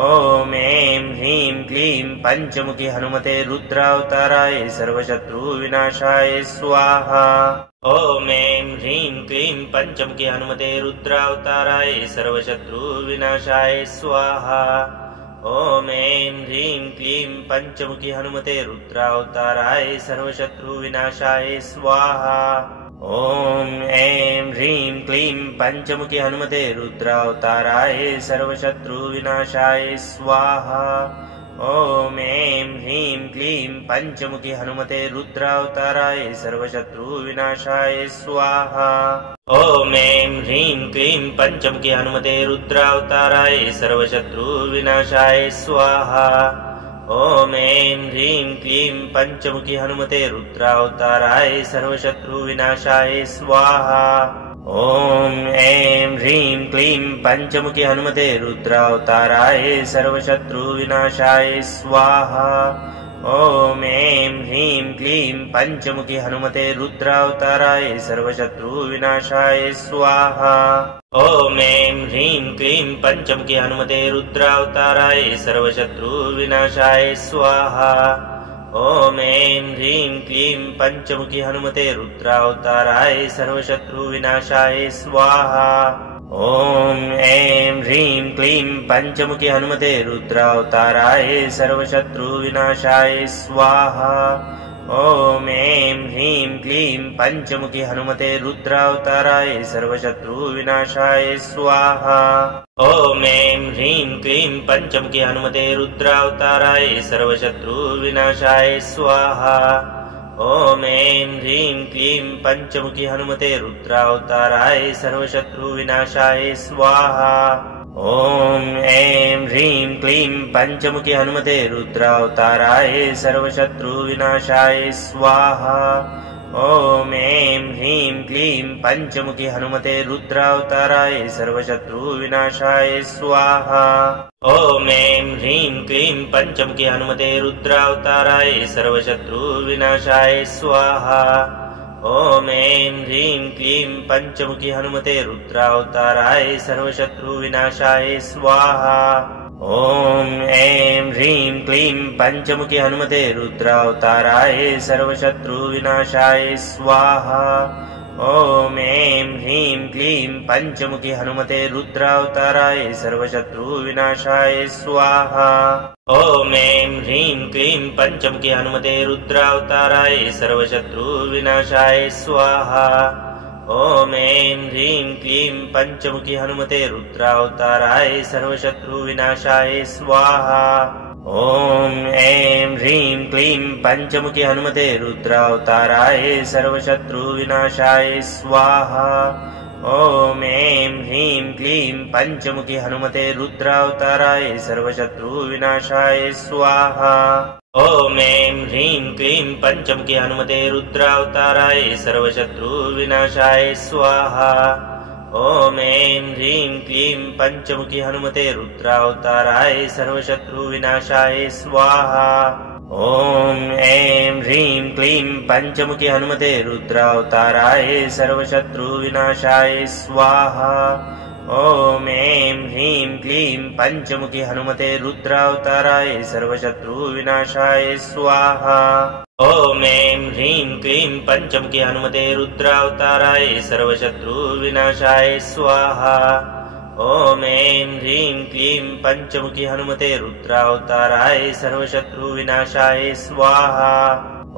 ॐ ऐं ह्रीं क्लीं पञ्चमुखी हनुमते रुद्रावताराय सर्वशत्रुविनाशाय स्वाहा। ॐ ऐं ह्रीं क्लीं पञ्चमुखी हनुमते रुद्रावताराय सर्वशत्रुविनाशाय स्वाहा। ॐ ऐं ह्रीं क्लीं पञ्चमुखी हनुमते रुद्रावताराय सर्वशत्रुविनाशाय स्वाहा। ॐ ऐं ह्रीं क्लीं पञ्चमुखी हनुमते रुद्रावताराय सर्वशत्रुविनाशाय स्वाहा। ॐ ऐं ह्रीं क्लीं पञ्चमुखी हनुमते रुद्रावताराय सर्वशत्रुविनाशाय स्वाहा। ॐ ऐं ह्रीं क्लीं पञ्चमुखी हनुमते रुद्रावताराय सर्वशत्रुविनाशाय स्वाहा। ॐ ऐं ह्रीं क्लीं पञ्चमुखी हनुमते रुद्रावताराय सर्वशत्रुविनाशाय स्वाहा। ॐ ऐं ह्रीं क्लीं पञ्चमुखी हनुमते रुद्रावताराय सर्वशत्रुविनाशाय स्वाहा। ॐ ऐं ह्रीं क्लीं पञ्चमुखी हनुमते रुद्रावताराय सर्वशत्रुविनाशाय स्वाहा। ॐ ऐं ह्रीं क्लीं पञ्चमुखी हनुमते रुद्रावताराय सर्वशत्रुविनाशाय स्वाहा। ॐ ऐं ह्रीं क्लीं पञ्चमुखी हनुमते रुद्रावताराय सर्वशत्रुविनाशाय स्वाहा। ॐ ऐं ह्रीं क्लीं पञ्चमुखि हनुमते रुद्रावताराय सर्वशत्रुविनाशाय स्वाहा। ॐ ऐं ह्रीं क्लीं पञ्चमुखि हनुमते रुद्रावताराय सर्वशत्रुविनाशाय स्वाहा। ॐ ऐं ह्रीं क्लीं पञ्चमुखि हनुमते रुद्रावताराय सर्वशत्रुविनाशाय स्वाहा। ॐ ऐं ह्रीं क्लीं पञ्चमुखि हनुमते रुद्रावताराय सर्वशत्रुविनाशाय स्वाहा। ॐ ऐं ह्रीं क्लीं पञ्चमुखि हनुमते रुद्रावताराय सर्वशत्रुविनाशाय स्वाहा। ॐ ऐं ह्रीं क्लीं पञ्चमुखि हनुमते रुद्रावताराय सर्वशत्रुविनाशाय स्वाहा। ॐ ऐं ह्रीं क्लीं पञ्चमुखि हनुमते रुद्रावताराय सर्वशत्रुविनाशाय स्वाहा। ॐ ऐं ह्रीं क्लीं पञ्चमुखि हनुमते रुद्रावताराय सर्वशत्रुविनाशाय स्वाहा। ॐ ऐं ह्रीं क्लीं पञ्चमुखि हनुमते रुद्रावताराय सर्वशत्रुविनाशाय स्वाहा। ॐ ऐं ह्रीं क्लीं पञ्चमुखि हनुमते रुद्रावताराय सर्वशत्रुविनाशाय स्वाहा। ॐ ऐं ह्रीं क्लीं पञ्चमुखि हनुमते रुद्रावताराय सर्वशत्रुविनाशाय स्वाहा। ॐ ऐं ह्रीं क्लीं पञ्चमुखि हनुमते रुद्रावताराय सर्वशत्रुविनाशाय स्वाहा। ॐ ऐं ह्रीं क्लीं पञ्चमुखि हनुमते रुद्रावताराय सर्वशत्रुविनाशाय स्वाहा। ॐ ऐं ह्रीं क्लीं पञ्चमुखि हनुमते रुद्रावताराय सर्वशत्रुविनाशाय स्वाहा। ॐ ऐं ह्रीं क्लीं पञ्चमुखि हनुमते रुद्रावताराय सर्वशत्रुविनाशाय स्वाहा। ॐ ऐं ह्रीं क्लीं पञ्चमुखि हनुमते रुद्रावताराय सर्वशत्रुविनाशाय स्वाहा। ॐ ऐं ह्रीं क्लीं पञ्चमुखि हनुमते रुद्रावताराय सर्वशत्रुविनाशाय स्वाहा। ॐ ऐं ह्रीं क्लीं पञ्चमुखि हनुमते रुद्रावताराय सर्वशत्रुविनाशाय स्वाहा। ॐ ऐं ह्रीं क्लीं पञ्चमुखि हनुमते रुद्रावताराय सर्वशत्रुविनाशाय स्वाहा।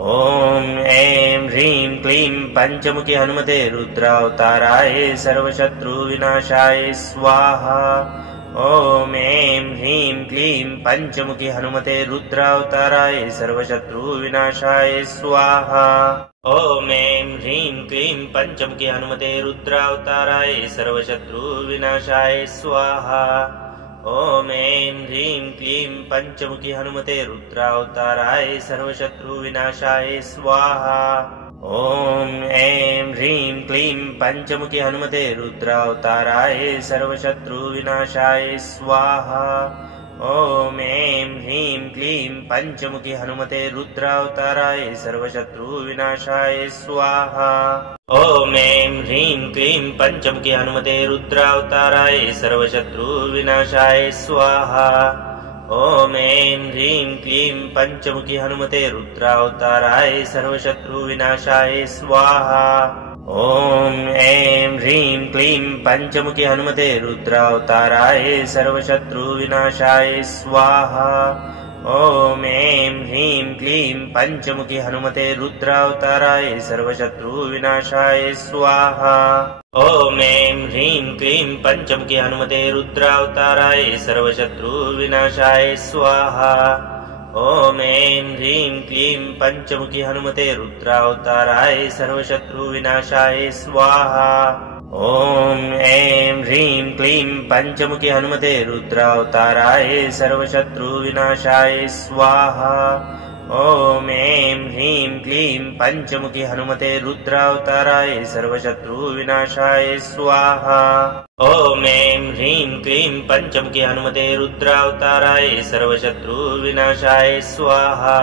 ॐ ऐं ह्रीं क्लीं पञ्चमुखि हनुमते रुद्रावताराय सर्वशत्रुविनाशाय स्वाहा। ॐ ऐं ह्रीं क्लीं पञ्चमुखि हनुमते रुद्रावताराय सर्वशत्रुविनाशाय स्वाहा। ॐ ऐं ह्रीं क्लीं पञ्चमुखि हनुमते रुद्रावताराय सर्वशत्रुविनाशाय स्वाहा। ॐ ऐं ह्रीं क्लीं पञ्चमुखि हनुमते रुद्रावताराय सर्वशत्रुविनाशाय स्वाहा। ॐ ऐं ह्रीं क्लीं पञ्चमुखि हनुमते रुद्रावताराय सर्वशत्रुविनाशाय स्वाहा। ॐ ऐं ह्रीं क्लीं पञ्चमुखि हनुमते रुद्रावताराय सर्वशत्रुविनाशाय स्वाहा। ॐ ऐं ह्रीं क्लीं पञ्चमुखि हनुमते रुद्रावताराय सर्वशत्रुविनाशाय स्वाहा। ॐ ऐं ह्रीं क्लीं पञ्चमुखि हनुमते रुद्रावताराय सर्वशत्रुविनाशाय स्वाहा। ॐ ऐं ह्रीं क्लीं पञ्चमुखि हनुमते रुद्रावताराय सर्वशत्रुविनाशाय स्वाहा। ॐ ऐं ह्रीं क्लीं पञ्चमुखि हनुमते रुद्रावताराय सर्वशत्रुविनाशाय स्वाहा। ॐ ऐं ह्रीं क्लीं पञ्चमुखि हनुमते रुद्रावताराय सर्वशत्रुविनाशाय स्वाहा। ॐ ऐं ह्रीं क्लीं पञ्चमुखि हनुमते रुद्रावताराय सर्वशत्रुविनाशाय स्वाहा। ॐ ऐं ह्रीं क्लीं पञ्चमुखि हनुमते रुद्रावताराय सर्वशत्रुविनाशाय स्वाहा। ॐ ऐं ह्रीं क्लीं पञ्चमुखि हनुमते रुद्रावताराय सर्वशत्रुविनाशाय स्वाहा। ॐ ऐं ह्रीं क्लीं पञ्चमुखि हनुमते रुद्रावताराय सर्वशत्रुविनाशाय स्वाहा।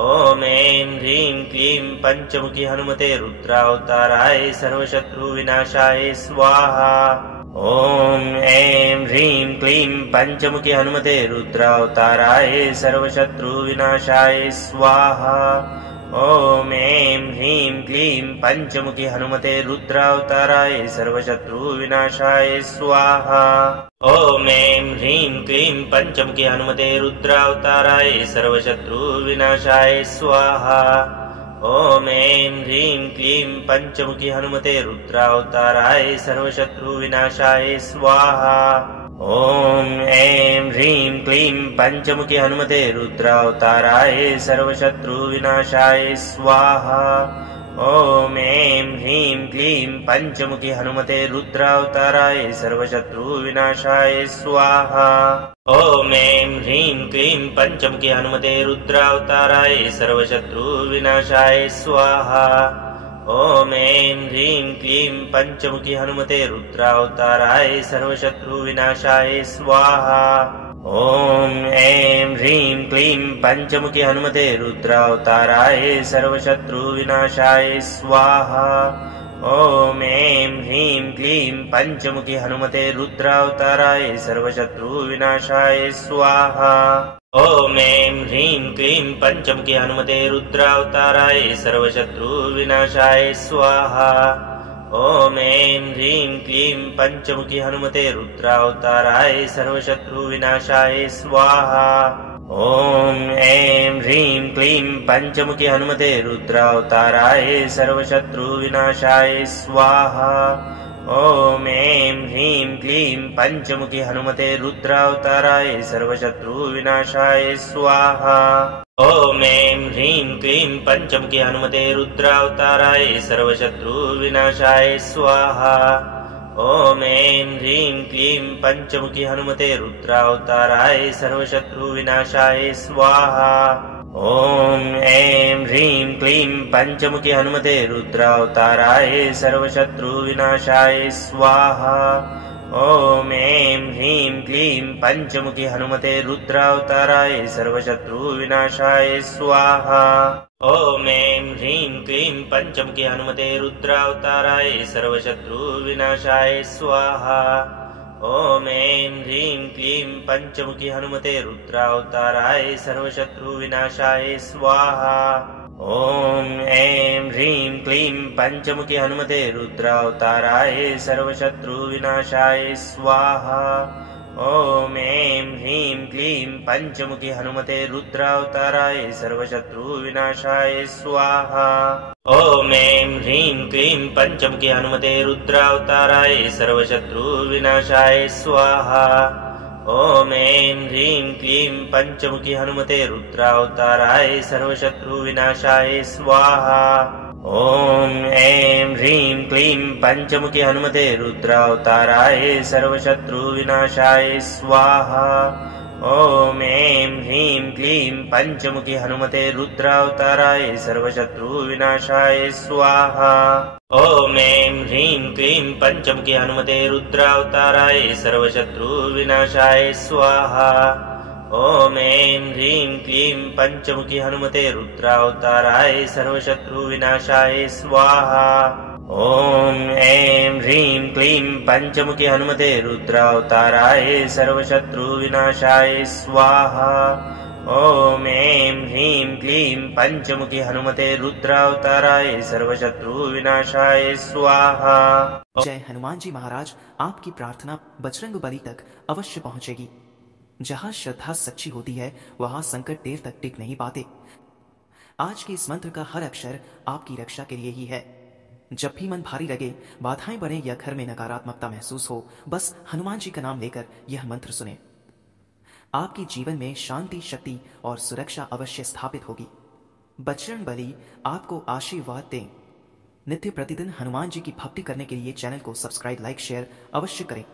ॐ ऐं ह्रीं क्लीं पञ्चमुखि हनुमते रुद्रावताराय सर्वशत्रुविनाशाय स्वाहा। ॐ ऐं ह्रीं क्लीं पञ्चमुखि हनुमते रुद्रावताराय सर्वशत्रुविनाशाय स्वाहा। ॐ ऐं ह्रीं क्लीं पञ्चमुखि हनुमते रुद्रावताराय सर्वशत्रुविनाशाय स्वाहा। ॐ ऐं ह्रीं क्लीं पञ्चमुखि हनुमते रुद्रावताराय सर्वशत्रुविनाशाय स्वाहा। ॐ ऐं ह्रीं क्लीं पञ्चमुखि हनुमते रुद्रावताराय सर्वशत्रुविनाशाय स्वाहा। ॐ ऐं ह्रीं क्लीं पञ्चमुखि हनुमते रुद्रावताराय सर्वशत्रुविनाशाय स्वाहा। ॐ ऐं ह्रीं क्लीं पञ्चमुखि हनुमते रुद्रावताराय सर्वशत्रुविनाशाय स्वाहा। ॐ ऐं ह्रीं क्लीं पञ्चमुखि हनुमते रुद्रावताराय सर्वशत्रुविनाशाय स्वाहा। ॐ ऐं ह्रीं क्लीं पञ्चमुखि हनुमते रुद्रावताराय सर्वशत्रुविनाशाय स्वाहा। ॐ ऐं ह्रीं क्लीं पञ्चमुखि हनुमते रुद्रावताराय सर्वशत्रुविनाशाय स्वाहा। ॐ ऐं ह्रीं क्लीं पञ्चमुखि हनुमते रुद्रावताराय सर्वशत्रुविनाशाय स्वाहा। ॐ ऐं ह्रीं क्लीं पञ्चमुखि हनुमते रुद्रावताराय सर्वशत्रुविनाशाय स्वाहा। ॐ ऐं ह्रीं क्लीं पञ्चमुखि हनुमते रुद्रावताराय सर्वशत्रुविनाशाय स्वाहा। ॐ ऐं ह्रीं क्लीं पञ्चमुखि हनुमते रुद्रावताराय सर्वशत्रुविनाशाय स्वाहा। ॐ ऐं ह्रीं क्लीं पञ्चमुखि हनुमते रुद्रावताराय सर्वशत्रुविनाशाय स्वाहा। ॐ ऐं ह्रीं क्लीं पञ्चमुखि हनुमते रुद्रावताराय सर्वशत्रुविनाशाय स्वाहा। ॐ ऐं ह्रीं क्लीं पञ्चमुखि हनुमते रुद्रावताराय सर्वशत्रुविनाशाय स्वाहा। ॐ ऐं ह्रीं क्लीं पञ्चमुखि हनुमते रुद्रावताराय सर्वशत्रुविनाशाय स्वाहा। ॐ ऐं ह्रीं क्लीं पञ्चमुखि हनुमते रुद्रावताराय सर्वशत्रुविनाशाय स्वाहा। ॐ ऐं ह्रीं क्लीं पञ्चमुखि हनुमते रुद्रावताराय सर्वशत्रुविनाशाय स्वाहा। ॐ ऐं ह्रीं क्लीं पञ्चमुखि हनुमते रुद्रावताराय सर्वशत्रुविनाशाय स्वाहा। ॐ ऐं ह्रीं क्लीं पञ्चमुखि हनुमते रुद्रावताराय सर्वशत्रुविनाशाय स्वाहा। ॐ ऐं ह्रीं क्लीं पञ्चमुखि हनुमते रुद्रावताराय सर्वशत्रुविनाशाय स्वाहा। ॐ ऐं ह्रीं क्लीं पञ्चमुखि हनुमते रुद्रावताराय सर्वशत्रुविनाशाय स्वाहा। ॐ ऐं ह्रीं क्लीं पञ्चमुखि हनुमते रुद्रावताराय सर्वशत्रुविनाशाय स्वाहा। ॐ ऐं ह्रीं क्लीं पञ्चमुखि हनुमते रुद्रावताराय सर्वशत्रुविनाशाय स्वाहा। ॐ ऐं ह्रीं क्लीं पञ्चमुखि हनुमते रुद्रावताराय सर्वशत्रुविनाशाय स्वाहा। ॐ ऐं ह्रीं क्लीं पञ्चमुखि हनुमते रुद्रावताराय सर्वशत्रुविनाशाय स्वाहा। ॐ ऐं ह्रीं क्लीं पञ्चमुखि हनुमते रुद्रावताराय सर्वशत्रुविनाशाय स्वाहा। ॐ ऐं ह्रीं क्लीं पञ्चमुखि हनुमते रुद्रावताराय सर्वशत्रुविनाशाय स्वाहा। ॐ ऐं ह्रीं क्लीं पञ्चमुखि हनुमते रुद्रावताराय सर्वशत्रुविनाशाय स्वाहा। जय हनुमान जी महाराज। आपकी प्रार्थना बजरंग बली तक अवश्य पहुंचेगी। जहां श्रद्धा सच्ची होती है वहां संकट देर तक टिक नहीं पाते। आज के इस मंत्र का हर अक्षर आपकी रक्षा के लिए ही है। जब भी मन भारी लगे, बाधाएं बढ़े या घर में नकारात्मकता महसूस हो, बस हनुमान जी का नाम लेकर यह मंत्र सुने। आपके जीवन में शांति, शक्ति और सुरक्षा अवश्य स्थापित होगी। बजरंग बली आपको आशीर्वाद दें। नित्य प्रतिदिन हनुमान जी की भक्ति करने के लिए चैनल को सब्सक्राइब, लाइक, शेयर अवश्य करें।